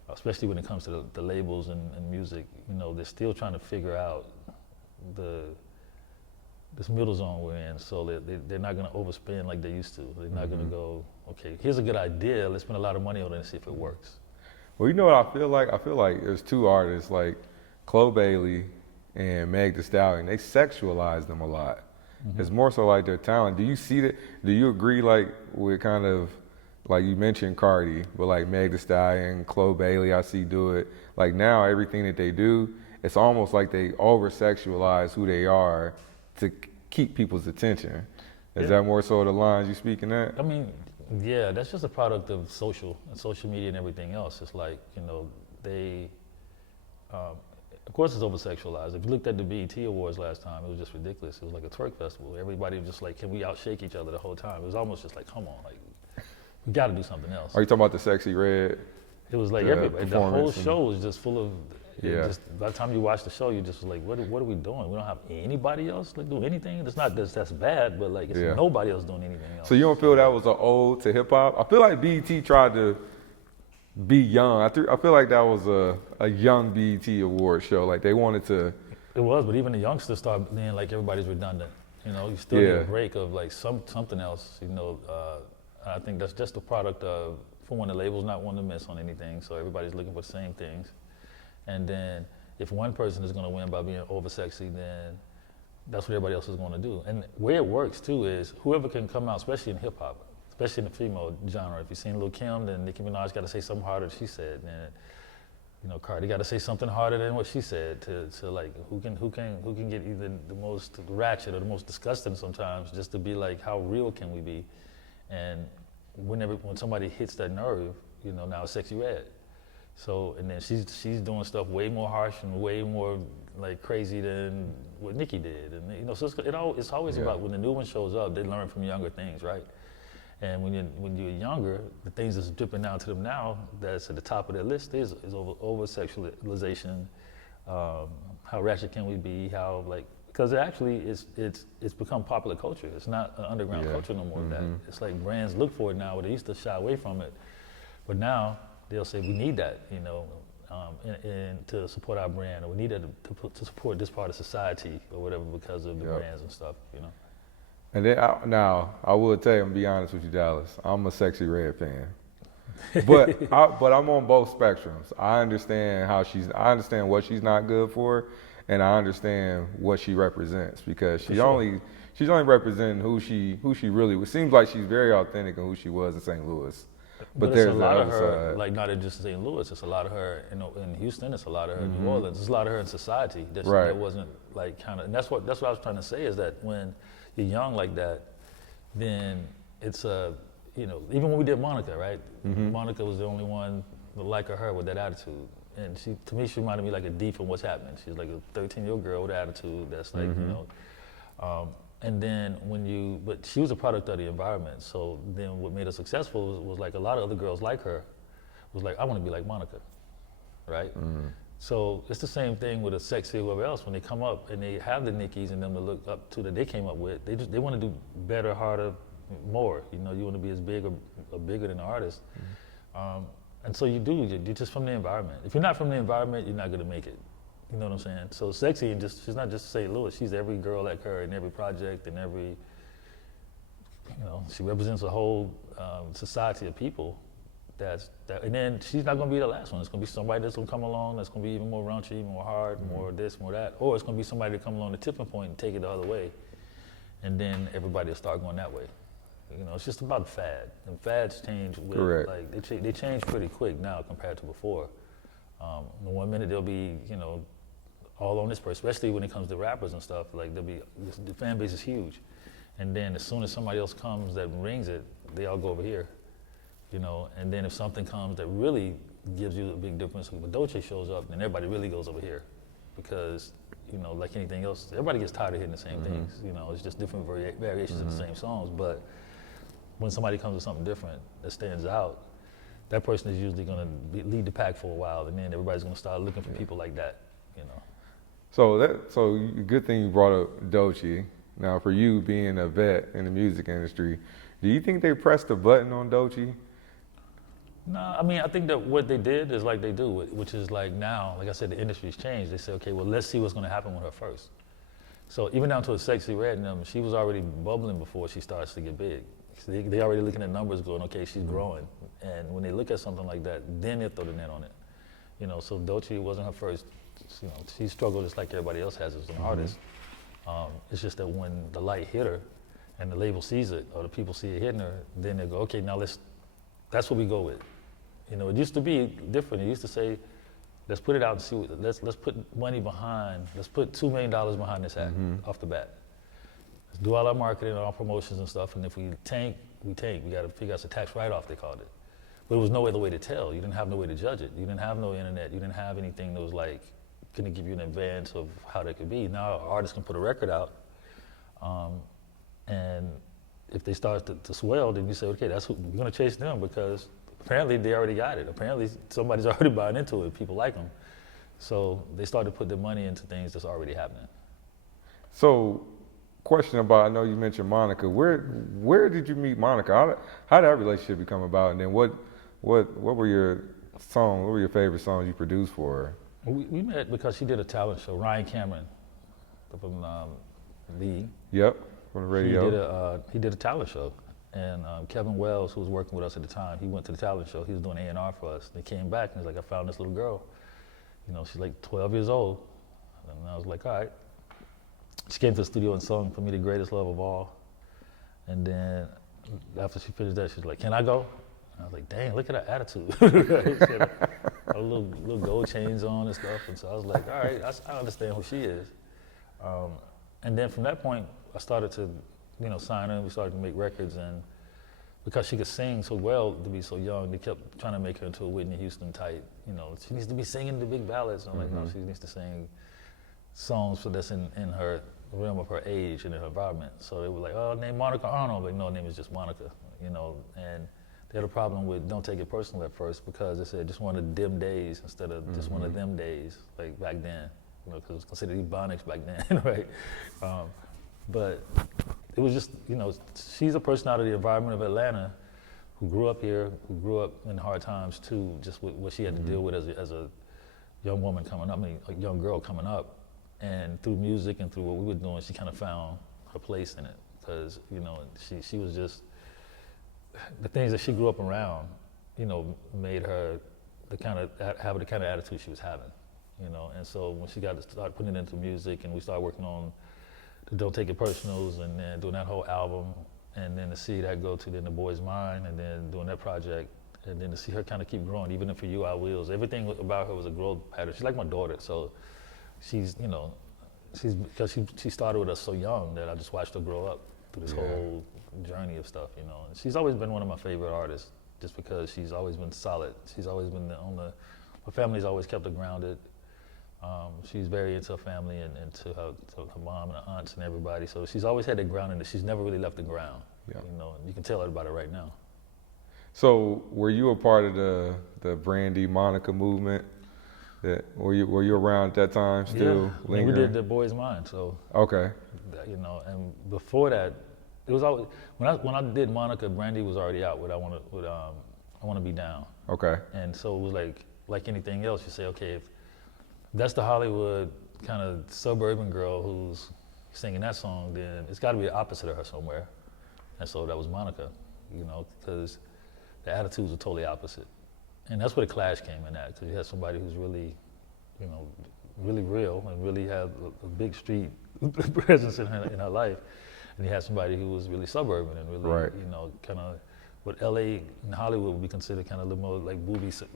especially when it comes to the labels and music, you know, they're still trying to figure out this middle zone we're in. So they're not going to overspend like they used to. They're not going to go, okay, here's a good idea. Let's spend a lot of money on it and see if it works. Well, you know what I feel like? I feel like there's 2 artists, like Chloe Bailey and Meg Thee Stallion. They sexualize them a lot. It's more so like their talent. Do you see that? Do you agree, like, with kind of, like you mentioned Cardi, but like Meg Thee Stallion, Chloe Bailey, I see do it. Like now everything that they do, it's almost like they over-sexualize who they are to keep people's attention. Is that more so the lines you speaking at? I mean, yeah, that's just a product of social media and everything else. It's like, you know, of course it's over-sexualized. If you looked at the BET Awards last time, it was just ridiculous. It was like a twerk festival. Everybody was just like, can we outshake each other the whole time? It was almost just like, come on, like, we gotta do something else. Are you talking about the Sexy Red? It was like everybody, the whole show was just full of, just, by the time you watch the show, you just like, what are we doing? We don't have anybody else like do anything? It's not that's bad, but like it's nobody else doing anything else. So you don't feel that was an ode to hip hop? I feel like BET tried to be young. I feel like that was a young BET award show. Like they wanted to. It was, but even the youngsters started being like everybody's redundant. You know, you still need a break of like something else. You know, I think that's just a product of, for one, the label's not wanting to miss on anything, so everybody's looking for the same things. And then if one person is going to win by being over-sexy, then that's what everybody else is going to do. And where it works too is whoever can come out, especially in hip-hop, especially in the female genre. If you've seen Lil' Kim, then Nicki Minaj got to say something harder than she said. Then, you know, Cardi got to say something harder than what she said to like who can get either the most ratchet or the most disgusting sometimes, just to be like, how real can we be? And when somebody hits that nerve, you know, now it's Sexy Red. So, and then she's doing stuff way more harsh and way more like crazy than what Nicki did. And you know, so it's always about when the new one shows up, they learn from younger things, right? And when you're younger, the things that's dripping down to them now, that's at the top of their list is over sexualization. How ratchet can we be? How like, because actually it's become popular culture. It's not an underground culture no more. That it's like brands look for it now, where they used to shy away from it, but now they'll say we need that, you know, and to support our brand, or we need it to support this part of society or whatever because of the brands and stuff, you know. And then now I will tell you, I'm gonna be honest with you, Dallas. I'm a Sexy Red fan, but I'm on both spectrums. I understand I understand what she's not good for, and I understand what she represents, because she's only representing who she really was. Seems like she's very authentic in who she was in St. Louis. But there's it's a lot of her, side. like not in just St. Louis. It's a lot of her, you know, in Houston. It's a lot of her in New Orleans. It's a lot of her in society. That wasn't like kind of. And that's what I was trying to say, is that when you're young like that, then it's a, you know, even when we did Monica, right? Monica was the only one like her with that attitude, and to me she reminded me like a D from What's Happening. She's like a 13-year-old girl with attitude that's like, you know. And then but she was a product of the environment. So then what made her successful was like a lot of other girls like her was like, I want to be like Monica, right? So it's the same thing with a Sexy or whoever else. When they come up and they have the Nickies and them to look up to that they came up with, they want to do better, harder, more. You know, you want to be as big or bigger than the artist. And so you're just from the environment. If you're not from the environment, you're not going to make it. You know what I'm saying? So Sexy, and she's not just St. Louis. She's every girl like her in every project and every, you know, she represents a whole society of people. And then she's not going to be the last one. It's going to be somebody that's going to come along that's going to be even more raunchy, even more hard, more this, more that. Or it's going to be somebody that come along the tipping point and take it the other way. And then everybody will start going that way. You know, it's just about fad. And fads change with, like, they change pretty quick now compared to before. The 1 minute they'll be, you know, all on this person, especially when it comes to rappers and stuff. Like the fan base is huge, and then as soon as somebody else comes that rings it, they all go over here, you know. And then if something comes that really gives you a big difference, when Dolce shows up, then everybody really goes over here, because, you know, like anything else, everybody gets tired of hitting the same things. You know, it's just different variations of the same songs. But when somebody comes with something different that stands out, that person is usually going to lead the pack for a while, and then everybody's going to start looking for people like that, you know. So good thing you brought up Doechii. Now, for you being a vet in the music industry, do you think they pressed a button on Doechii? No, I mean, I think that what they did is like they do, which is like now, like I said, the industry's changed. They say, okay, well, let's see what's going to happen with her first. So even down to a Sexy Red and them, she was already bubbling before she starts to get big. So they already looking at numbers going, okay, she's growing. And when they look at something like that, then they throw the net on it. You know, so Doechii wasn't her first. You know, she struggled just like everybody else has as an artist. It's just that when the light hit her and the label sees it, or the people see it hitting her, then they go, okay, now that's what we go with. You know, it used to be different. It used to say, let's put it out and see, let's put money behind, let's put $2 million behind this act off the bat. Let's do all our marketing and our promotions and stuff, and if we tank, we tank. We got to figure out a tax write-off, they called it. But there was no other way to tell. You didn't have no way to judge it. You didn't have no internet. You didn't have anything that was like, going to give you an advance of how that could be. Now artists can put a record out, and if they start to swell, then you say, okay, that's who we're going to chase them, because apparently they already got it. Apparently somebody's already buying into it. People like them. So they start to put their money into things that's already happening. So, question about, I know you mentioned Monica. Where did you meet Monica? How did that relationship become about? And then what were your songs? What were your favorite songs you produced for her? We met because she did a talent show. Ryan Cameron from Lee. Yep, from the radio. He did a talent show, and Kevin Wells, who was working with us at the time, he went to the talent show. He was doing A&R for us. They came back and he's like, I found this little girl. You know, she's like 12 years old. And I was like, all right. She came to the studio and sung For Me the Greatest Love of All. And then after she finished that, she was like, can I go? And I was like, dang, look at her attitude. She had a little gold chains on and stuff. And so I was like, all right, I understand who she is. And then from that point, I started to, you know, sign her. We started to make records. And because she could sing so well to be so young, they kept trying to make her into a Whitney Houston type. You know, she needs to be singing the big ballads. And I'm like, no, she needs to sing songs that's in her realm of her age and in her environment. So they were like, oh, name Monica Arnold. But no, her name is just Monica. you know, and they had a problem with Don't Take It Personal at first because they said just one of them days instead of just one of them days, like back then, you know, because it was considered Ebonics back then, right? But it was just, you know, she's a person out of the environment of Atlanta who grew up here, who grew up in hard times too, just with what she had to deal with as a young woman coming up, I mean, a young girl coming up. And through music and through what we were doing, she kind of found her place in it. Because, you know, she was just, the things that she grew up around, you know, made her have the kind of attitude she was having, you know. And so when she got to start putting it into music and we started working on the Don't Take It Personals and then doing that whole album, and then to see that go to then the Boyz Mine and then doing that project, and then to see her kind of keep growing, even For You I Wills, everything about her was a growth pattern. She's like my daughter, so she's, you know, because she started with us so young that I just watched her grow up through this whole journey of stuff, you know. And she's always been one of my favorite artists, just because she's always been solid. She's always been her family's always kept her grounded. She's very into her family and to her mom and her aunts and everybody. So she's always had that grounding that she's never really left the ground, you know, and you can tell about it right now. So were you a part of the Brandy Monica movement? Were you around at that time still? Yeah, we did the Boyz Mine, so. Okay. You know, and before that, it was always, when I did Monica, Brandy was already out with I Wanna Be Down. Okay. And so it was like anything else, you say, okay, if that's the Hollywood kind of suburban girl who's singing that song, then it's gotta be the opposite of her somewhere. And so that was Monica, you know, because the attitudes were totally opposite. And that's where the clash came in at, because you had somebody who's really, you know, really real and really had a big street presence in her life. And you had somebody who was really suburban and really, you know, kind of what LA and Hollywood would be considered kind of a little more like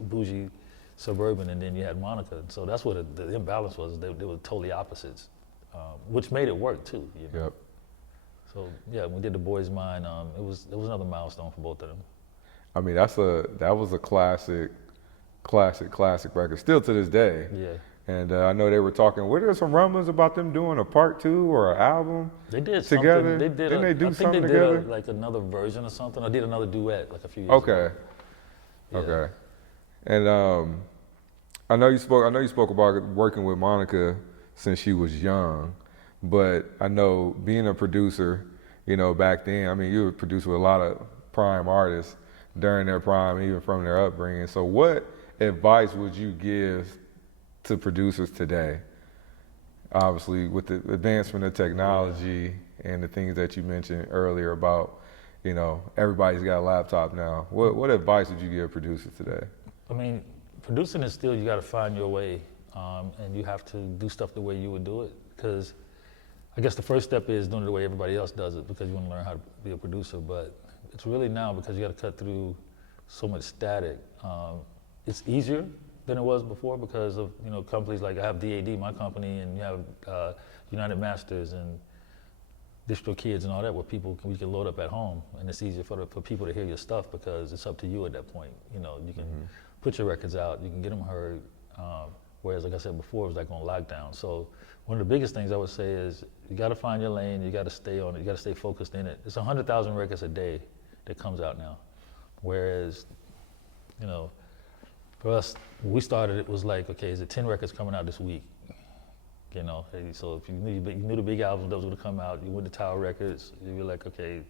bougie suburban, and then you had Monica. So that's what the imbalance was. They were totally opposites, which made it work too, you know. Yep. So yeah, when we did the Boyz Mine, it was another milestone for both of them. I mean, that was a classic record, still to this day. Yeah. And I know they were talking. Were there some rumblings about them doing a part 2 or an album? They did together. Something. Didn't they do something they together? did like another version or something. I did another duet like a few years Okay. ago. Yeah. Okay. And I know you spoke about working with Monica since she was young, but I know being a producer, you know, back then, I mean, you were produced with a lot of prime artists during their prime, even from their upbringing. So what advice would you give to producers today? Obviously, with the advancement of technology and the things that you mentioned earlier about, you know, everybody's got a laptop now. What advice would you give producers today? I mean, producing is still, you got to find your way, and you have to do stuff the way you would do it. Because I guess the first step is doing it the way everybody else does it, because you want to learn how to be a producer. But it's really now, because you got to cut through so much static. It's easier than it was before because of, you know, companies like, I have DAD, my company, and you have United Masters and Distro Kids and all that, where we can load up at home, and it's easier for people to hear your stuff because it's up to you at that point. You know, you can put your records out, you can get them heard. Whereas, like I said before, it was like on lockdown. So one of the biggest things I would say is you got to find your lane, you got to stay on it, you got to stay focused in it. It's 100,000 records a day that comes out now. Whereas, you know, for us, when we started, it was like, okay, is it 10 records coming out this week? You know, so if you knew the big albums that was going to come out, you went to Tower Records, you were like, okay,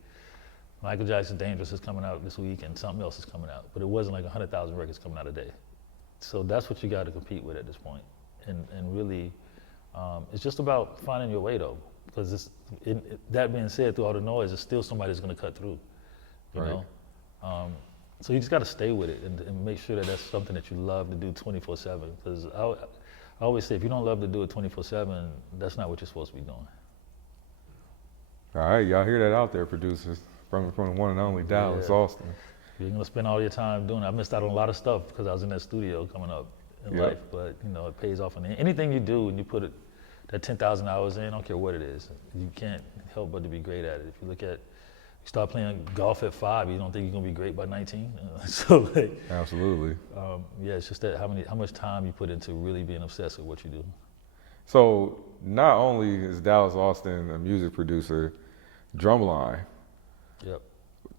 Michael Jackson's Dangerous is coming out this week and something else is coming out. But it wasn't like 100,000 records coming out a day. So that's what you got to compete with at this point. And really, it's just about finding your way though, because that being said, through all the noise, it's still somebody that's going to cut through, you know? So you just got to stay with it and make sure that that's something that you love to do 24/7. Because I always say, if you don't love to do it 24/7, that's not what you're supposed to be doing. All right, y'all hear that out there, producers, from the one and only Dallas Austin. You're gonna spend all your time doing it. I missed out on a lot of stuff because I was in that studio coming up in life, but you know, it pays off. And anything you do and you put that 10,000 hours in, I don't care what it is, you can't help but to be great at it. If you look at, you start playing golf at 5, you don't think you're gonna be great by 19. So like, absolutely. Yeah, it's just that how much time you put into really being obsessed with what you do. So not only is Dallas Austin a music producer, Drumline. Yep.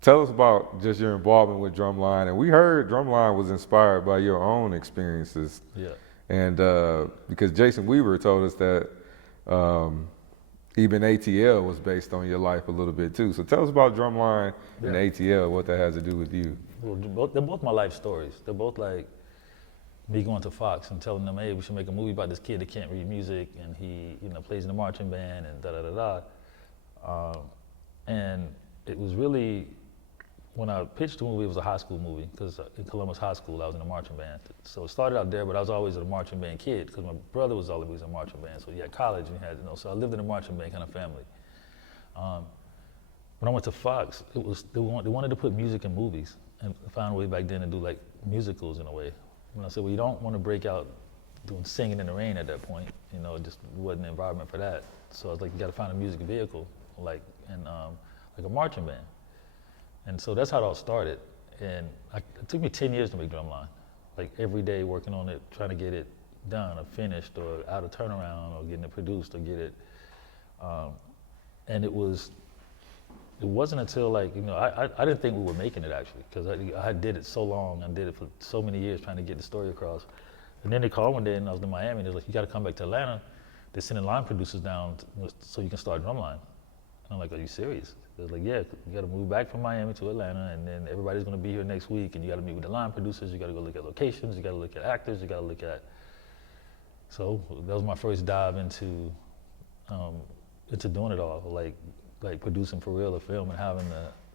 tell us about just your involvement with Drumline. And we heard Drumline was inspired by your own experiences. Yeah. And because Jason Weaver told us that even ATL was based on your life a little bit too. So tell us about Drumline and ATL, what that has to do with you. Well, they're both my life stories. They're both like me going to Fox and telling them, hey, we should make a movie about this kid that can't read music, and he, plays in the marching band and da-da-da-da. And it was really, when I pitched the movie, it was a high school movie, because in Columbus High School, I was in the marching band. So it started out there, but I was always a marching band kid, because my brother was always in marching band. So you had college, and you had, so I lived in a marching band kind of family. When I went to Fox, they wanted to put music in movies, and found a way back then to do like musicals in a way. And I said, well, you don't want to break out doing Singing in the Rain at that point. It just wasn't the environment for that. So I was like, you got to find a music vehicle, like a marching band. And so that's how it all started. And it took me 10 years to make Drumline. Like every day working on it, trying to get it done or finished or out of turnaround or getting it produced or get it. And it wasn't until I didn't think we were making it actually, because I did it so long, I did it for so many years trying to get the story across. And then they called one day and I was in Miami, and they're like, you gotta come back to Atlanta. They're sending line producers down so you can start Drumline. And I'm like, are you serious? They're like, yeah, you gotta move back from Miami to Atlanta, and then everybody's gonna be here next week, and you gotta meet with the line producers, you gotta go look at locations, you gotta look at actors, you gotta look at. So that was my first dive into doing it all, like producing for real a film and having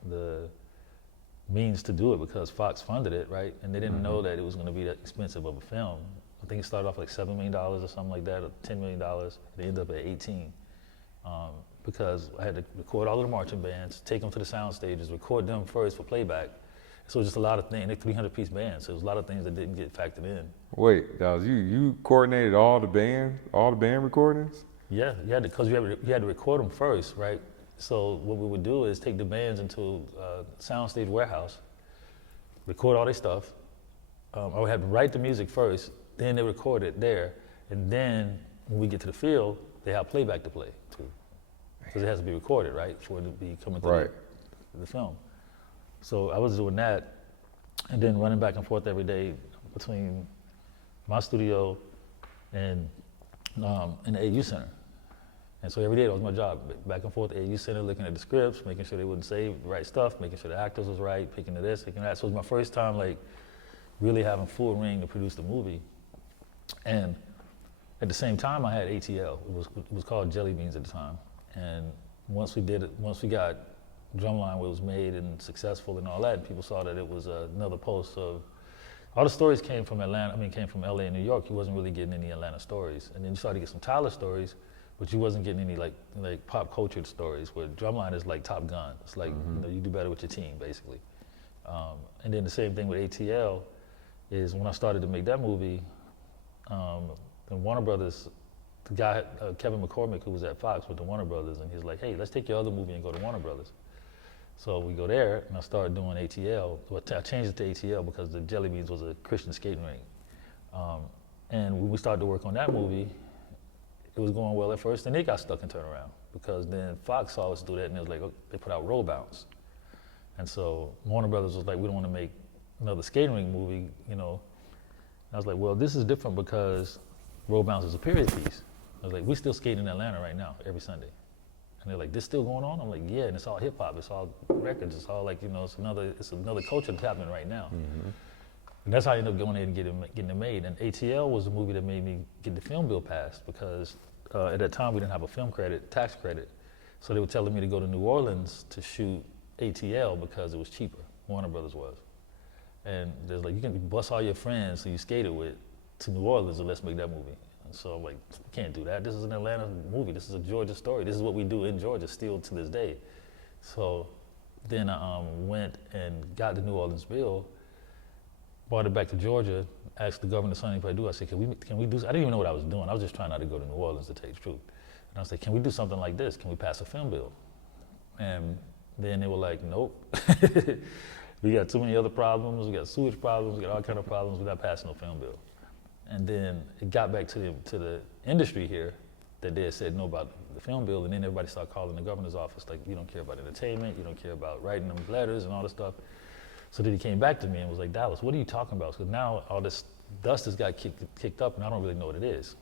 the means to do it, because Fox funded it, right? And they didn't know that it was gonna be that expensive of a film. I think it started off like $7 million or something like that, or $10 million. It ended up at 18. Because I had to record all of the marching bands, take them to the sound stages, record them first for playback. So it was just a lot of things, they're 300-piece bands, so it was a lot of things that didn't get factored in. Wait, that was you coordinated all the band recordings? Yeah, because you had to record them first, right? So what we would do is take the bands into a soundstage warehouse, record all their stuff. I would have to write the music first, then they record it there, and then when we get to the field, they have playback to play too. Because it has to be recorded, right, for it to be coming through the film. So I was doing that, and then running back and forth every day between my studio and the AU Center. And so every day that was my job, back and forth at AU Center, looking at the scripts, making sure they wouldn't say the right stuff, making sure the actors was right, picking to this, picking that. So it was my first time really having full ring to produce the movie. And at the same time, I had ATL. It was called Jelly Beans at the time. And once we got Drumline, where it was made and successful and all that, people saw that it was another post of, all the stories came from came from LA and New York. You wasn't really getting any Atlanta stories. And then you started to get some Tyler stories, but you wasn't getting any like pop culture stories, where Drumline is like Top Gun. It's like, you do better with your team, basically. And then the same thing with ATL is when I started to make that movie, then Warner Brothers, the guy, Kevin McCormick, who was at Fox with the Warner Brothers, and he's like, hey, let's take your other movie and go to Warner Brothers. So we go there, and I started doing ATL. Well, I changed it to ATL because the Jelly Beans was a Christian skating rink. And when we started to work on that movie, it was going well at first, and it got stuck in turnaround, because then Fox saw us do that, and it was like, they put out Roll Bounce. And so Warner Brothers was like, we don't want to make another skating rink movie, And I was like, well, this is different because Roll Bounce is a period piece. I was like, we still skate in Atlanta right now, every Sunday. And they're like, this still going on? I'm like, yeah, and it's all hip hop, it's all records, it's all it's another culture that's happening right now. Mm-hmm. And that's how I ended up going in and getting it made. And ATL was the movie that made me get the film bill passed, because at that time we didn't have a film tax credit. So they were telling me to go to New Orleans to shoot ATL because it was cheaper, Warner Brothers was. And there's like, you can bus all your friends who you skated with to New Orleans and let's make that movie. And so I'm like, we can't do that. This is an Atlanta movie. This is a Georgia story. This is what we do in Georgia still to this day. So then I went and got the New Orleans bill, brought it back to Georgia, asked the governor something if I do. I said, can we do, I didn't even know what I was doing. I was just trying not to go to New Orleans, to tell you the truth. And I said, can we do something like this? Can we pass a film bill? And then they were like, nope. We got too many other problems. We got sewage problems. We got all kind of problems. We're not passing no film bill. And then it got back to the industry here, that they had said no about the film bill, and then everybody started calling the governor's office like, you don't care about entertainment, you don't care about writing them letters and all this stuff. So then he came back to me and was like, Dallas, what are you talking about? Because now all this dust has got kicked up and I don't really know what it is.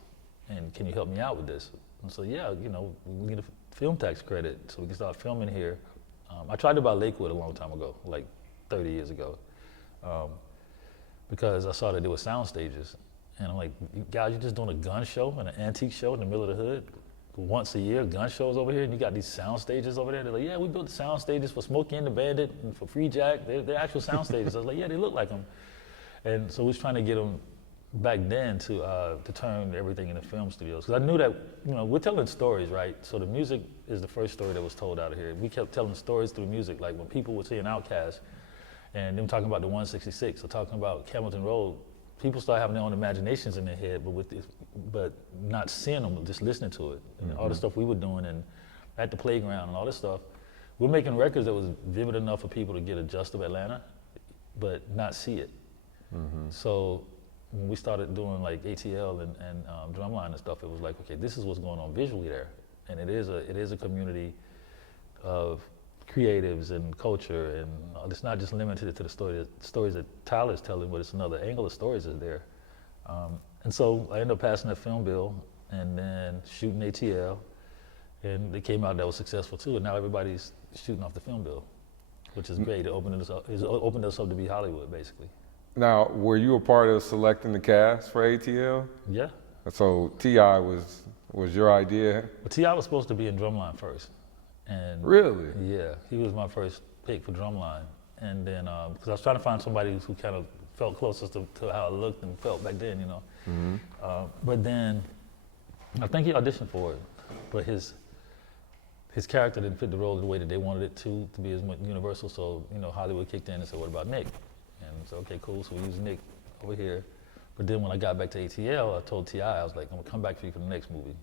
And can you help me out with this? And so yeah, you know, we need a film tax credit so we can start filming here. I tried to buy Lakewood a long time ago, like 30 years ago, because I saw that there were sound stages. And I'm like, guys, you're just doing a gun show and an antique show in the middle of the hood? Once a year, gun shows over here, and you got these sound stages over there. They're like, yeah, we built the sound stages for Smokey and the Bandit and for Free Jack. They're actual sound stages. I was like, yeah, they look like them. And so we was trying to get them back then to turn everything into film studios. Because I knew that, you know, we're telling stories, right? So the music is the first story that was told out of here. We kept telling stories through music, like when people would see an Outkast and them talking about the 166 or talking about Hamilton Road, people start having their own imaginations in their head, but not seeing them, just listening to it. And all the stuff we were doing and at the playground and all this stuff. We're making records that was vivid enough for people to get a gist of Atlanta, but not see it. So when we started doing like ATL and Drumline and stuff, it was like, okay, this is what's going on visually there. And it is a community of creatives and culture, and it's not just limited to the stories that Tyler's telling, but it's another angle of stories is there. And so I ended up passing that film bill and then shooting ATL, and it came out that was successful too, and now everybody's shooting off the film bill, which is great. It opened us up to be Hollywood, basically. Now, were you a part of selecting the cast for ATL? Yeah. So T.I. was your idea? But T.I. was supposed to be in Drumline first. And Really? Yeah, he was my first pick for Drumline. And then, because I was trying to find somebody who kind of felt closest to how I looked and felt back then, you know. But then, I think he auditioned for it, but his character didn't fit the role the way that they wanted it to be as universal. So, you know, Hollywood kicked in and said, what about Nick? And I said, okay, cool, so we used Nick over here. But then when I got back to ATL, I told T.I., I was like, I'm gonna come back for you for the next movie.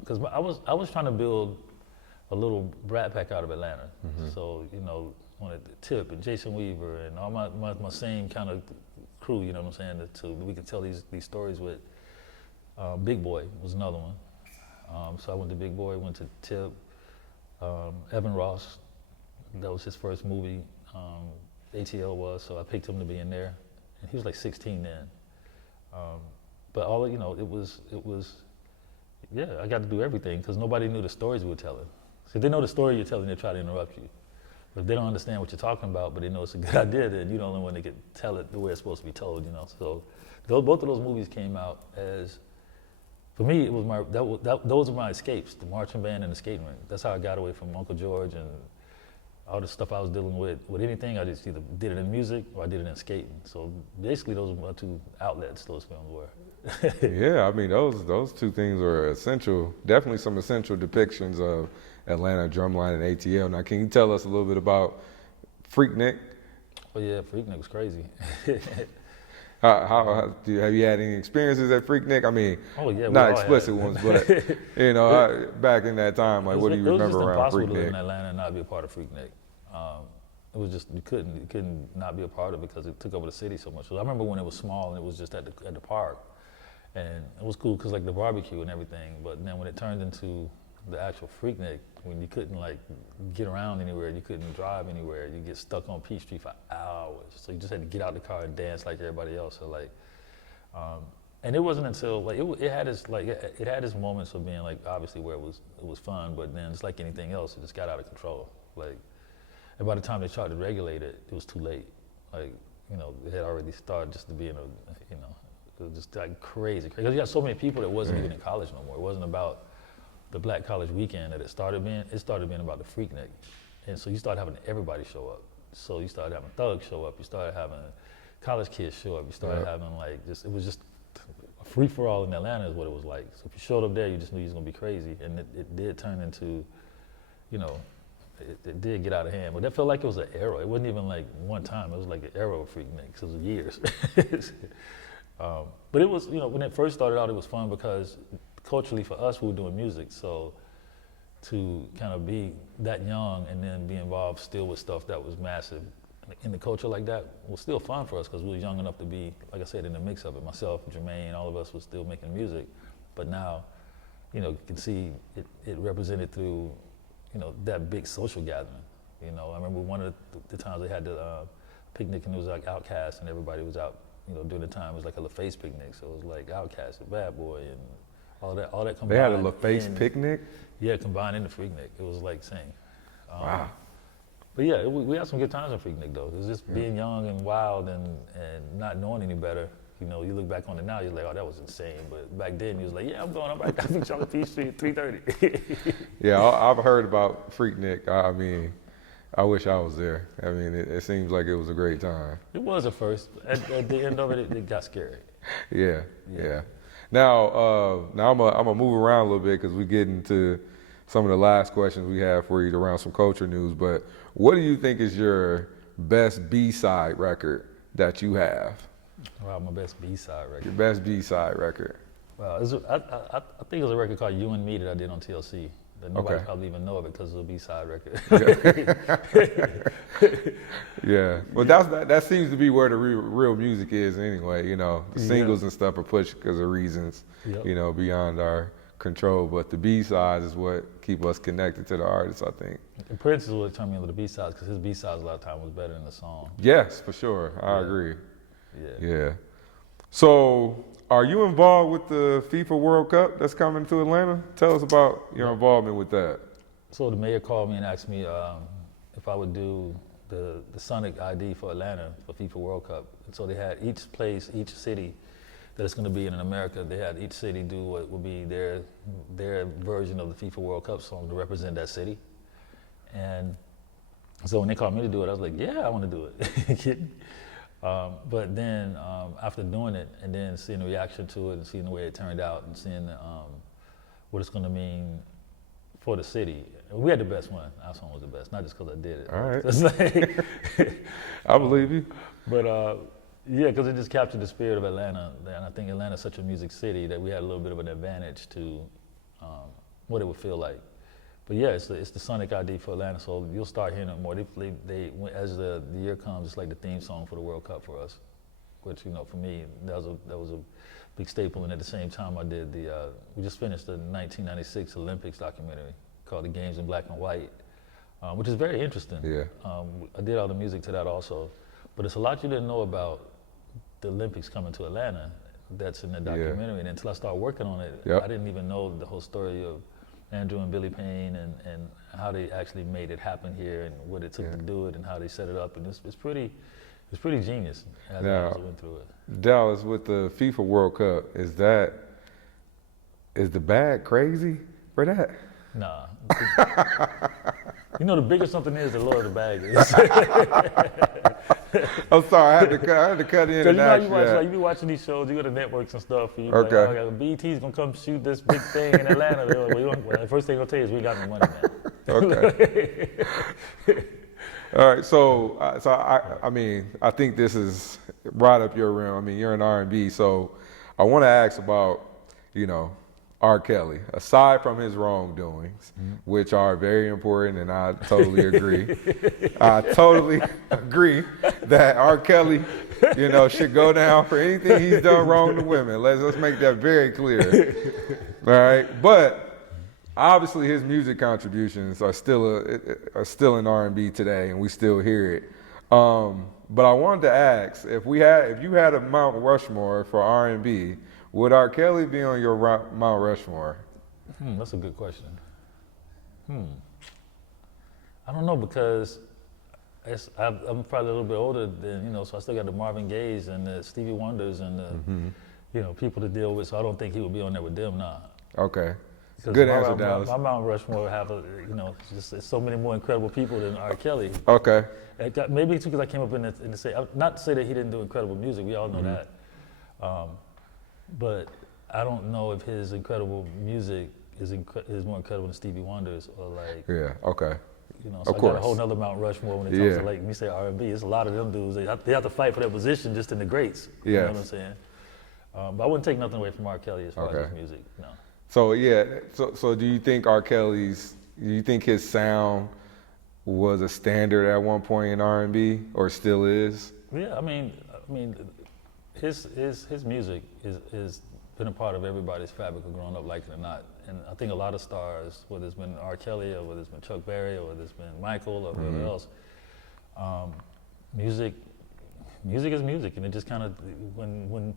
Because I was trying to build a little Brat Pack out of Atlanta. So, you know, wanted Tip and Jason Weaver and all my same kind of crew, you know what I'm saying, we could tell these stories with. Big Boy was another one. So I went to Big Boy, went to Tip, Evan Ross, that was his first movie, ATL was, so I picked him to be in there. And he was like 16 then. But all, you know, it was, yeah, I got to do everything because nobody knew the stories we were telling. So if they know the story you're telling, they try to interrupt you. But if they don't understand what you're talking about, but they know it's a good idea, then you're the only one that can tell it the way it's supposed to be told, you know. So both of those movies came out as, for me, it was those were my escapes, the marching band and the skating rink. That's how I got away from Uncle George and all the stuff I was dealing with anything. I just either did it in music or I did it in skating. So basically those were my two outlets those films were. Yeah, I mean, those two things are essential, definitely some essential depictions of Atlanta, Drumline, and ATL. Now, can you tell us a little bit about Freaknick? Oh yeah, Freaknick was crazy. Have you had any experiences at Freaknick? I mean, oh, yeah, not explicit ones, but you know, back in that time, like, what do you remember around Freaknick? It was just impossible to live in Atlanta and not be a part of Freaknick. It was just you couldn't not be a part of it because it took over the city so much. So I remember when it was small and it was just at the park, and it was cool because like the barbecue and everything. But then when it turned into the actual Freaknick, when you couldn't like get around anywhere, you couldn't drive anywhere, you get stuck on Peachtree for hours. So you just had to get out the car and dance like everybody else. So like, and it wasn't until like it had its moments of being like obviously where it was fun, but then it's like anything else, it just got out of control. Like, and by the time they tried to regulate it, it was too late. Like, you know, it had already started just to be in a, you know, it was just like crazy. Because you got so many people that wasn't even in college no more. It wasn't about the Black College Weekend that it started being about the Freaknick. And so you started having everybody show up. So you started having thugs show up, you started having college kids show up, you started having like it was just a free-for-all in Atlanta is what it was like. So if you showed up there, you just knew you was gonna be crazy. And it did turn into, you know, it did get out of hand. But that felt like it was an era. It wasn't even like one time, it was like an era of Freaknick, because it was years. But it was, you know, when it first started out, it was fun because culturally for us, we were doing music. So to kind of be that young and then be involved still with stuff that was massive in the culture like that was still fun for us because we were young enough to be, like I said, in the mix of it. Myself, Jermaine, all of us was still making music. But now you know, you can see it represented through, you know, that big social gathering. You know, I remember one of the times they had the picnic and it was like Outkast and everybody was out, you know, during the time it was like a LaFace picnic. So it was like Outkast and Bad Boy and all that combined. They had a LaFace picnic? Yeah, combined in the Freaknick. It was like saying. Wow. But yeah, we had some good times in Freaknick though. It was just being young and wild and not knowing any better. You know, you look back on it now, you're like, oh, that was insane. But back then, you was like, yeah, I'm right down the Chocolate Peach Street at 3:30. Yeah, I've heard about Freaknick. I mean, I wish I was there. I mean, it seems like it was a great time. It was at first. At the end of it, it got scary. Yeah. Now, I'm gonna move around a little bit because we get into some of the last questions we have for you around some culture news. But what do you think is your best B-side record that you have? Wow, my best B-side record. Your best B-side record. Well, I think it was a record called You and Me that I did on TLC. That nobody probably even know of it because it was a B-side record. Yeah, well, that seems to be where the real music is anyway. You know, the singles and stuff are pushed because of reasons, you know, beyond our control. But the B-sides is what keep us connected to the artist, I think. And Prince is what turned me into the B-sides because his B-sides a lot of time was better than the song. Yes, for sure. I agree. Yeah. So, are you involved with the FIFA World Cup that's coming to Atlanta? Tell us about your involvement with that. So the mayor called me and asked me if I would do the Sonic ID for Atlanta for FIFA World Cup. And so they had each city that it's going to be in America, they had each city do what would be their version of the FIFA World Cup song to represent that city. And so when they called me to do it, I was like, yeah, I want to do it. But then after doing it and then seeing the reaction to it and seeing the way it turned out and seeing what it's going to mean for the city, we had the best one. Our song was the best, not just because I did it. All right. It's like, I believe you. But yeah, because it just captured the spirit of Atlanta. And I think Atlanta's such a music city that we had a little bit of an advantage to what it would feel like. But yeah, it's the Sonic ID for Atlanta, so you'll start hearing it more. They as the year comes, it's like the theme song for the World Cup for us, which, you know, for me, that was a big staple. And at the same time, I did we just finished the 1996 Olympics documentary called The Games in Black and White, which is very interesting. Yeah. I did all the music to that also, but it's a lot you didn't know about the Olympics coming to Atlanta that's in the documentary. And until I started working on it, I didn't even know the whole story of Andrew and Billy Payne and how they actually made it happen here and what it took to do it and how they set it up. And it's pretty genius as I went through it. Dallas, with the FIFA World Cup, is the bag crazy for that? Nah. You know, the bigger something is, the lower the bag is. I'm sorry, I had to cut in. So you know, you be watching these shows, you go to networks and stuff, and you like, oh, BET's gonna come shoot this big thing in Atlanta. They're like, well, the first thing they're gonna tell you is we got no money, man. Okay. All right, so I mean, I think this is right up your realm. I mean, you're in R&B, so I want to ask about, you know, R. Kelly, aside from his wrongdoings, which are very important, and I totally agree. I totally agree that R. Kelly, you know, should go down for anything he's done wrong to women. Let's make that very clear. All right, but obviously his music contributions are still in R&B today, and we still hear it. But I wanted to ask, if you had a Mount Rushmore for R&B, would R. Kelly be on your Mount Rushmore? That's a good question. I don't know, because I'm probably a little bit older than, you know, so I still got the Marvin Gayes and the Stevie Wonders and the, you know, people to deal with. So I don't think he would be on there with them now. Okay. Good answer, my, Dallas. My Mount Rushmore would have you know, it's so many more incredible people than R. Kelly. Okay. Maybe it's because I came up in the say, not to say that he didn't do incredible music. We all know that. But I don't know if his incredible music is more incredible than Stevie Wonder's or like. Yeah. Okay. You know, so I got a whole nother Mount Rushmore when it comes to, like, when you say R&B. It's a lot of them dudes. They have to fight for their position just in the greats. You know what I'm saying? But I wouldn't take nothing away from R. Kelly as far as his music. No. So so do you think his sound was a standard at one point in R&B, or still is? Yeah, I mean, his music is been a part of everybody's fabric of growing up, like it or not. and I think a lot of stars, whether it's been R. Kelly or whether it's been Chuck Berry or whether it's been Michael or whoever else, music is music, and it just kind of when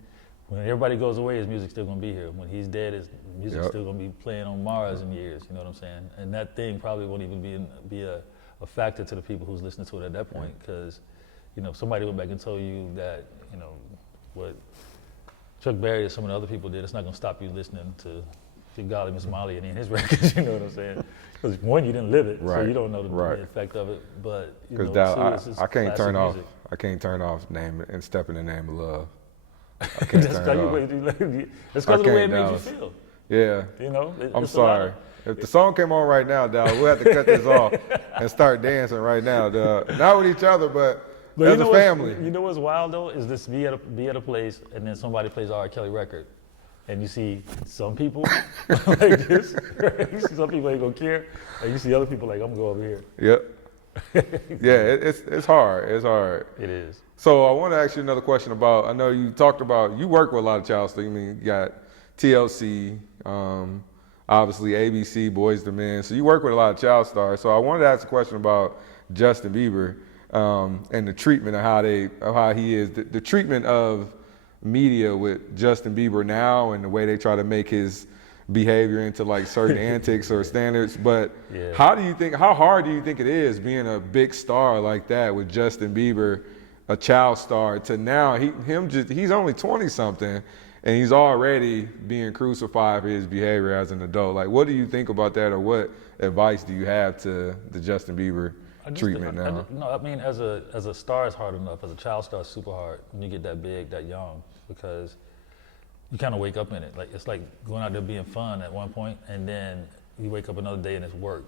everybody goes away, his music's still gonna be here. When he's dead, his music's still gonna be playing on Mars in years. You know what I'm saying? And that thing probably won't even be a factor to the people who's listening to it at that point, because if somebody went back and told you that what Chuck Berry or some of the other people did, it's not gonna stop you listening to Golly Miss Molly and his records. You know what I'm saying? Because one, you didn't live it, so you don't know the effect of it. But I can't turn off. Music. I can't turn off "Name" and "Step in the Name of Love." I can't turn it off. It's because of the way it made you feel. Yeah. I'm sorry. If the song came on right now, dog, we'll have to cut this off and start dancing right now, dog. Not with each other, but as a family. You know what's wild though is this: be at a place and then somebody plays a R. Kelly record, and you see some people like this. Right? You see some people ain't gonna care, and you see other people like, I'm gonna go over here. Yep. Yeah, it's hard. It's hard. It is. So I want to ask you another question about. I know you talked about you work with a lot of child stars. I mean, you got TLC. Obviously, ABC, Boyz II Men. So you work with a lot of child stars. So I wanted to ask a question about Justin Bieber and the treatment of how he is, the treatment of media with Justin Bieber now, and the way they try to make his behavior into like certain antics or standards. But how hard do you think it is being a big star like that with Justin Bieber, a child star, to now he's only 20 something. And he's already being crucified for his behavior as an adult. Like, what do you think about that, or what advice do you have to the Justin Bieber treatment now? No, I mean, as a star, it's hard enough. As a child star, it's super hard when you get that big, that young, because you kind of wake up in it. Like, it's like going out there being fun at one point, and then you wake up another day and it's work.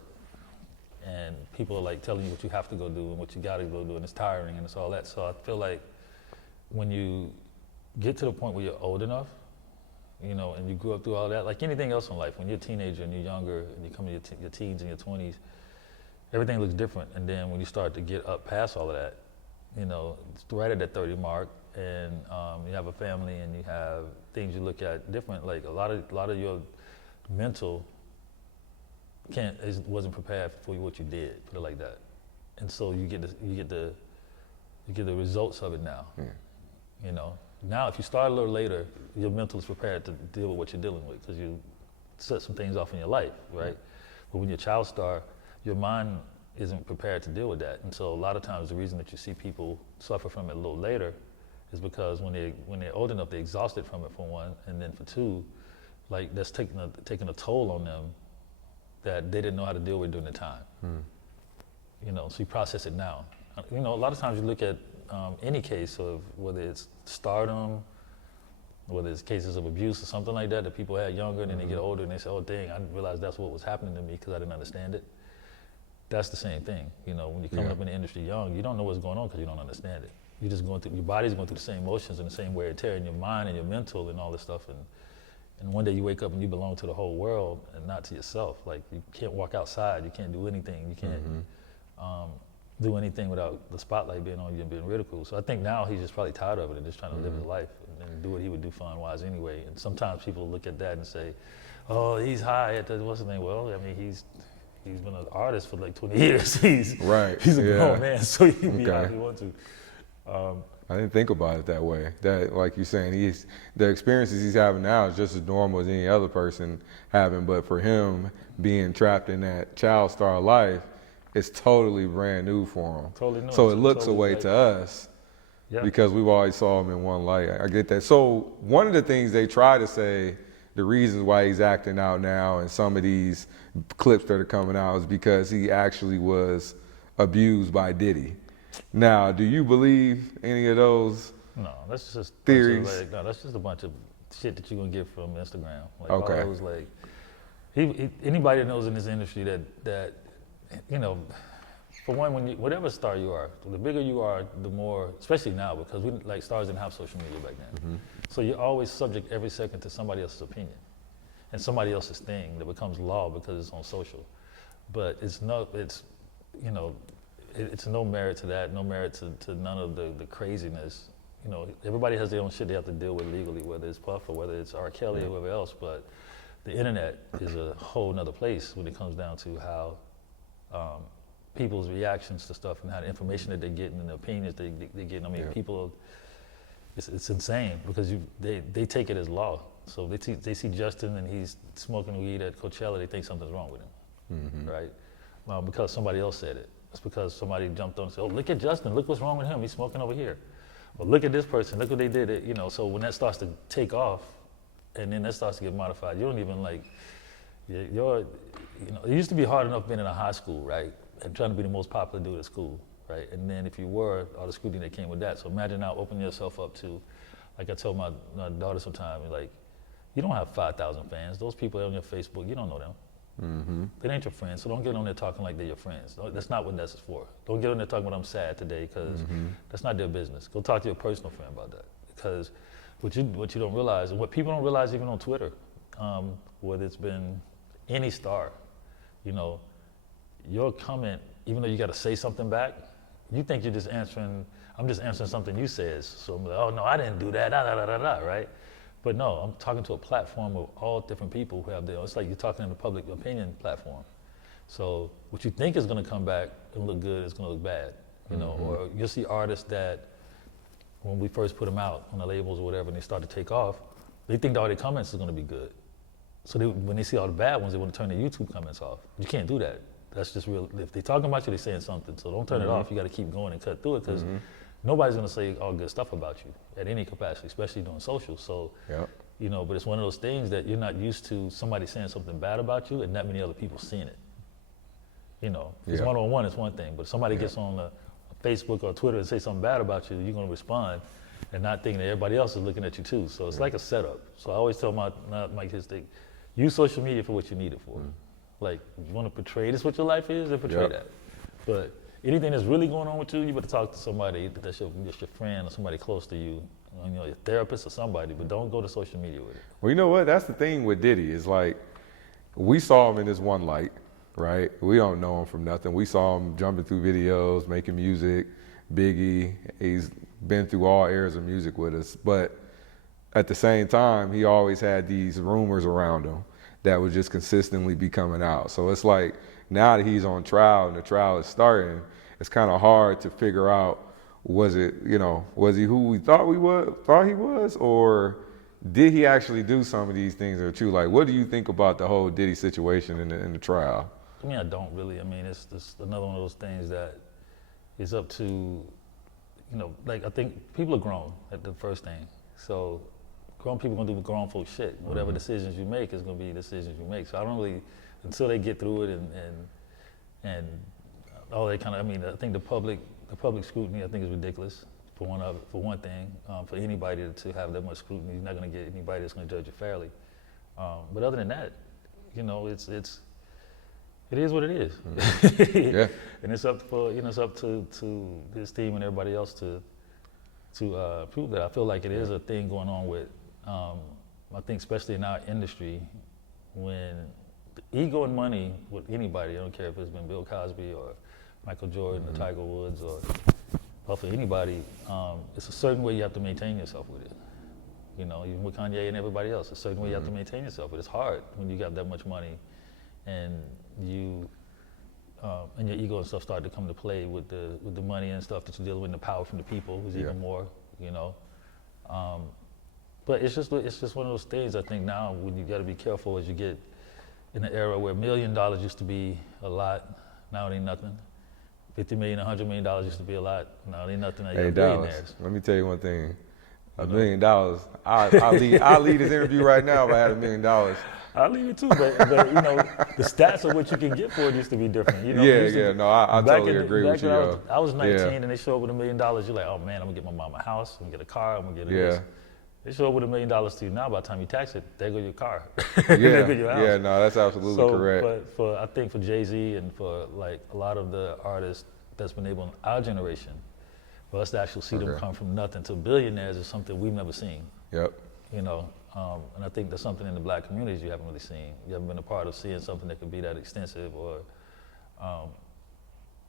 And people are like telling you what you have to go do and what you got to go do, and it's tiring and it's all that. So I feel like when you get to the point where you're old enough, and you grew up through all that, like anything else in life, when you're a teenager and you're younger and you come to your teens and your 20s, everything looks different. And then when you start to get up past all of that, it's right at that 30 mark, and you have a family and you have things you look at different. Like a lot of your mental wasn't prepared for what you did, put it like that. And so you get the results of it now. Now, if you start a little later, your mental is prepared to deal with what you're dealing with, because you set some things off in your life, right? But when you're a child star, your mind isn't prepared to deal with that. And so a lot of times the reason that you see people suffer from it a little later is because when they're old enough, they're exhausted from it, for one, and then for two, like that's taking a toll on them that they didn't know how to deal with during the time. So you process it now. A lot of times you look at any case of whether it's stardom, whether it's cases of abuse or something like that people had younger, and then they get older and they say, oh dang, I didn't realize that's what was happening to me because I didn't understand it. That's the same thing. When you're coming up in the industry young, you don't know what's going on because you don't understand it. You're just your body's going through the same emotions and the same wear and tear in your mind and your mental and all this stuff. And one day you wake up and you belong to the whole world and not to yourself. Like, you can't walk outside, you can't do anything, you can't do anything without the spotlight being on you and being ridiculed. So I think now he's just probably tired of it and just trying to live his life and do what he would do fun-wise anyway. And sometimes people look at that and say, oh, he's high at the, what's his name? Well, I mean, he's been an artist for like 20 years. He's a grown man, so he can be high if he wants to. I didn't think about it that way. That, like you're saying, the experiences he's having now is just as normal as any other person having, but for him, being trapped in that child star life, it's totally brand new for him. Totally new. So it looks away to us because we've always saw him in one light. I get that. So one of the things they try to say, the reasons why he's acting out now and some of these clips that are coming out is because he actually was abused by Diddy. Now, do you believe any of those that's just theories? That's just a bunch of shit that you're gonna get from Instagram. Like, okay. All those, like, anybody that knows in this industry that for one, whatever star you are, the bigger you are, the more, especially now, because stars didn't have social media back then. So you're always subject every second to somebody else's opinion and somebody else's thing that becomes law because it's on social. But it's no merit to that, no merit to none of the craziness. Everybody has their own shit they have to deal with legally, whether it's Puff or whether it's R. Kelly or whoever else, but the internet is a whole nother place when it comes down to how people's reactions to stuff and how the information that they're getting and the opinions they're getting. I mean, people, it's insane because they take it as law. So they see Justin and he's smoking weed at Coachella, they think something's wrong with him, right? Because somebody else said it. It's because somebody jumped on and said, oh, look at Justin, look what's wrong with him, he's smoking over here. Or look at this person, look what they did, you know, so when that starts to take off and then that starts to get modified, you don't even like, you know, it used to be hard enough being in a high school, right? And trying to be the most popular dude at school, right? And then if you were, all the scrutiny that came with that. So imagine now opening yourself up to, like I tell my daughter sometimes, like, you don't have 5,000 fans. Those people on your Facebook, you don't know them. They ain't your friends, so don't get on there talking like they're your friends. That's not what that's for. Don't get on there talking about I'm sad today, because that's not their business. Go talk to your personal friend about that. Because what you don't realize, and what people don't realize even on Twitter, whether it's been any star, you know, your comment, even though you got to say something back, you think you're just answering, I'm just answering something you said. So I'm like, oh no, I didn't do that, right? But no, I'm talking to a platform of all different people who have their, it's like you're talking in a public opinion platform. So what you think is gonna come back and look good is gonna look bad, you know, or you'll see artists that when we first put them out on the labels or whatever and they start to take off, they think that all their comments are gonna be good. So when they see all the bad ones, they wanna turn their YouTube comments off. You can't do that. That's just real. If they're talking about you, they're saying something. So don't turn it off. You got to keep going and cut through it because nobody's going to say all good stuff about you at any capacity, especially doing social. So, you know, but it's one of those things that you're not used to somebody saying something bad about you and not many other people seeing it. You know, if it's one-on-one, it's one thing. But if somebody gets on Facebook or Twitter and say something bad about you, you're going to respond and not thinking that everybody else is looking at you too. So it's like a setup. So I always tell my kids, use social media for what you need it for. Like, if you want to portray this what your life is, then portray that. But anything that's really going on with you, you better talk to somebody that's your friend or somebody close to you, you know, your therapist or somebody, but don't go to social media with it. Well, you know what? That's the thing with Diddy is like, we saw him in this one light, right? We don't know him from nothing. We saw him jumping through videos, making music, Biggie. He's been through all eras of music with us. But at the same time, he always had these rumors around him that would just consistently be coming out. So it's like, now that he's on trial and the trial is starting, it's kind of hard to figure out, was he who we thought he was, or did he actually do some of these things that are true? Like, what do you think about the whole Diddy situation in the trial? I mean, I don't really. I mean, it's another one of those things that is up to, you know, like, I think people are grown at the first thing. So grown people gonna do grown folk shit. Whatever decisions you make is gonna be decisions you make. So I don't really, until they get through it and all that kind of, I mean, I think the public scrutiny I think is ridiculous for one thing. For anybody to have that much scrutiny, you're not gonna get anybody that's gonna judge you fairly. But other than that, you know, it is what it is. And it's up to his team and everybody else to prove that. I feel like it is a thing going on with, I think especially in our industry, when the ego and money with anybody, I don't care if it's been Bill Cosby or Michael Jordan or Tiger Woods or for anybody, it's a certain way you have to maintain yourself with it. You know, even with Kanye and everybody else, a certain way you have to maintain yourself. But it's hard when you got that much money and you and your ego and stuff start to come to play with the money and stuff that you're dealing with, and the power from the people, who's even more, you know. But it's just one of those things. I think now when you got to be careful as you get in an era where $1 million used to be a lot, now it ain't nothing. $50 million, $100 million used to be a lot, now it ain't nothing. Hey Dallas, let me tell you one thing. $1 million, I'll lead this interview right now if I had $1 million. I'll leave it too, but you know, the stats of what you can get for it used to be different. You know, I totally agree with you. I was 19 and they show up with $1 million. You're like, oh man, I'm gonna get my mom a house, I'm gonna get a car, I'm gonna get a this. They show up with $1 million to you now. By the time you tax it, there go your car. There go your house. Yeah, no, that's absolutely correct. But I think for Jay-Z and for like a lot of the artists that's been able in our generation, for us to actually see them come from nothing to billionaires is something we've never seen. Yep. You know, and I think that's something in the black communities you haven't really seen. You haven't been a part of seeing something that could be that extensive, or,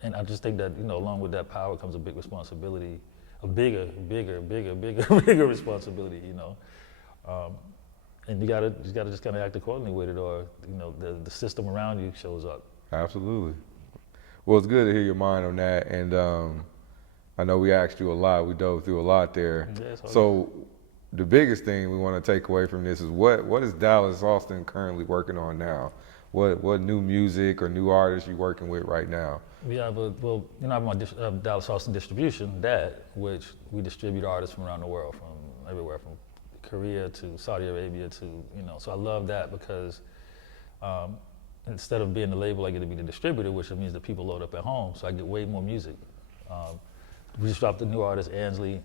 and I just think that, you know, along with that power comes a big responsibility, a bigger responsibility, you know. and you gotta just kind of act accordingly with it, or the system around you shows up. Absolutely. Well, it's good to hear your mind on that, and I know we asked you a lot. We dove through a lot there. Yeah, so the biggest thing we want to take away from this is what is Dallas Austin currently working on now? What new music or new artists you working with right now? We have I have my Dallas Austin distribution, which we distribute artists from around the world, from everywhere, from Korea to Saudi Arabia to, so I love that because instead of being the label, I get to be the distributor, which means that people load up at home, so I get way more music. We just dropped a new artist, Ansley,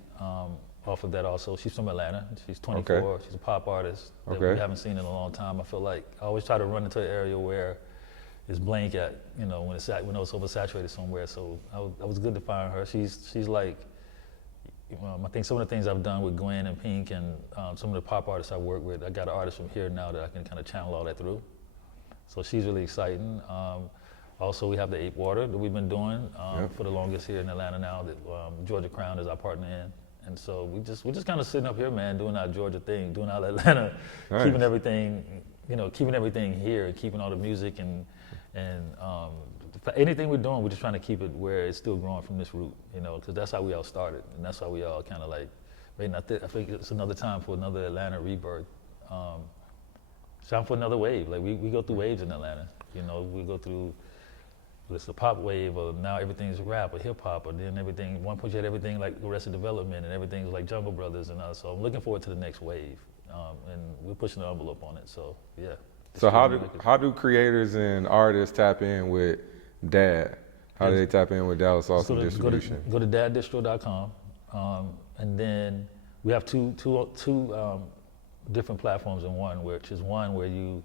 off of that also. She's from Atlanta. She's 24. Okay. She's a pop artist that we haven't seen in a long time. I feel like I always try to run into an area where it's blank at, when it's oversaturated somewhere. So I was good to find her. She's like, I think some of the things I've done with Gwen and Pink and some of the pop artists I work with, I got an artist from here now that I can kind of channel all that through. So she's really exciting. Also, we have the Ape Water that we've been doing for the longest here in Atlanta now that Georgia Crown is our partner in. And so we just kind of sitting up here, man, doing our Georgia thing, doing our Atlanta, nice. keeping everything here, and keeping all the music and anything we're doing, we're just trying to keep it where it's still growing from this root, because that's how we all started, and that's how we all kind of like, I think it's another time for another Atlanta rebirth. Time for another wave. Like we go through waves in Atlanta. We go through. It's the pop wave, or now everything's rap or hip hop, or then everything. One point you had everything like Arrested Development, and everything's like Jungle Brothers and us. So I'm looking forward to the next wave, and we're pushing the envelope on it. So yeah. So how do creators and artists tap in with Dad? How do they tap in with Dallas Austin distribution? Go to daddistro.com, and then we have two different platforms in one, which is one where you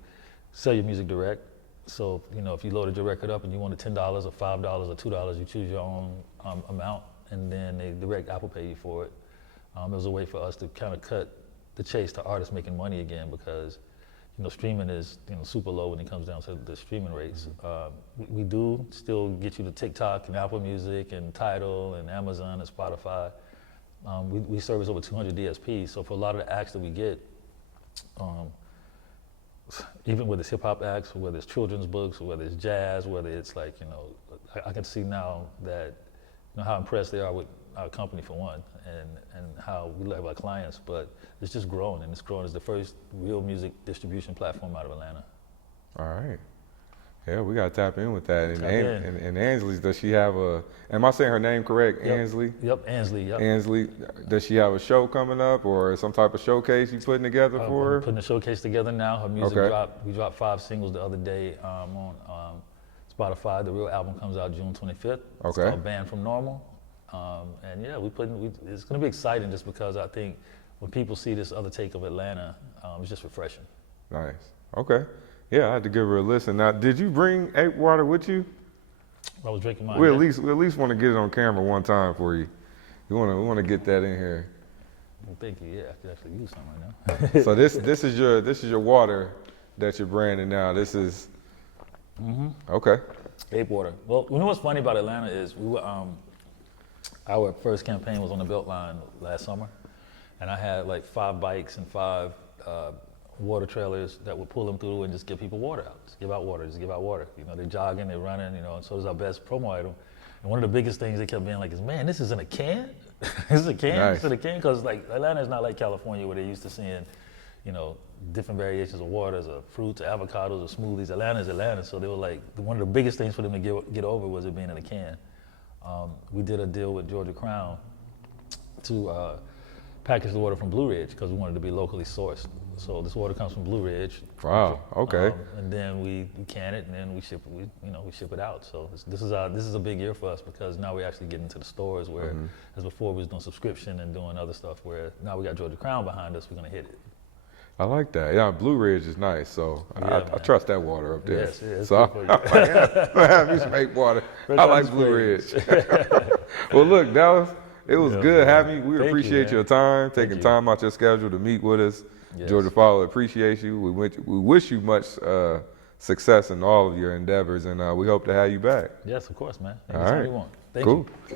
sell your music direct. So, if you loaded your record up and you wanted $10 or $5 or $2, you choose your own amount, and then they direct Apple Pay you for it. It was a way for us to kind of cut the chase to artists making money again, because, streaming is, super low when it comes down to the streaming rates. We do still get you to TikTok and Apple Music and Tidal and Amazon and Spotify. We service over 200 DSPs, so for a lot of the acts that we get, even whether it's hip hop acts, or whether it's children's books, or whether it's jazz, whether it's like, I can see now that, how impressed they are with our company for one, and how we love our clients, but it's just grown, and it's grown as the first real music distribution platform out of Atlanta. All right. Yeah, we got to tap in with that. And Ansley, does she have am I saying her name correct? Yep. Ansley? Yep, Ansley, yep. Ansley, does she have a show coming up or some type of showcase you putting together for her? I'm putting a showcase together now. Her music dropped. We dropped 5 singles the other day on Spotify. The real album comes out June 25th. It's called Banned from Normal. And yeah, it's going to be exciting just because I think when people see this other take of Atlanta, it's just refreshing. Nice. Okay. Yeah, I had to give her a listen. Now, did you bring Ape Water with you? I was drinking mine. We at least want to get it on camera one time for you. We want to get that in here. Well, thank you. Yeah, I could actually use some right now. So this is your water that you're branding now. This is okay. Ape Water. Well, you know what's funny about Atlanta is we were our first campaign was on the Beltline last summer, and I had like 5 bikes and 5 water trailers that would pull them through and just give people water out. Just give out water. They're jogging, they're running, and so it's our best promo item. And one of the biggest things they kept being like is, man, this is in a can? This is a can? Nice. This is in a can? Because like Atlanta is not like California where they're used to seeing, different variations of waters or fruits or avocados or smoothies. Atlanta is Atlanta, so they were like, one of the biggest things for them to get over was it being in a can. We did a deal with Georgia Crown to package the water from Blue Ridge because we wanted to be locally sourced. So this water comes from Blue Ridge. Wow. Okay. And then we can it, and then we ship it. We ship it out. So this is a big year for us because now we're actually getting to the stores where, as before, we was doing subscription and doing other stuff. Where now we got Georgia Crown behind us, we're gonna hit it. I like that. Yeah, Blue Ridge is nice. So I trust that water up there. Yes, it's so good I have me some Ape Water. I like Blue Ridge. Well, look, Dallas, it was good having you. We appreciate your time, taking time out your schedule to meet with us. Yes. Georgia Follow appreciate you. We wish you much success in all of your endeavors, and we hope to have you back. Yes, of course, man. All right. Thank you.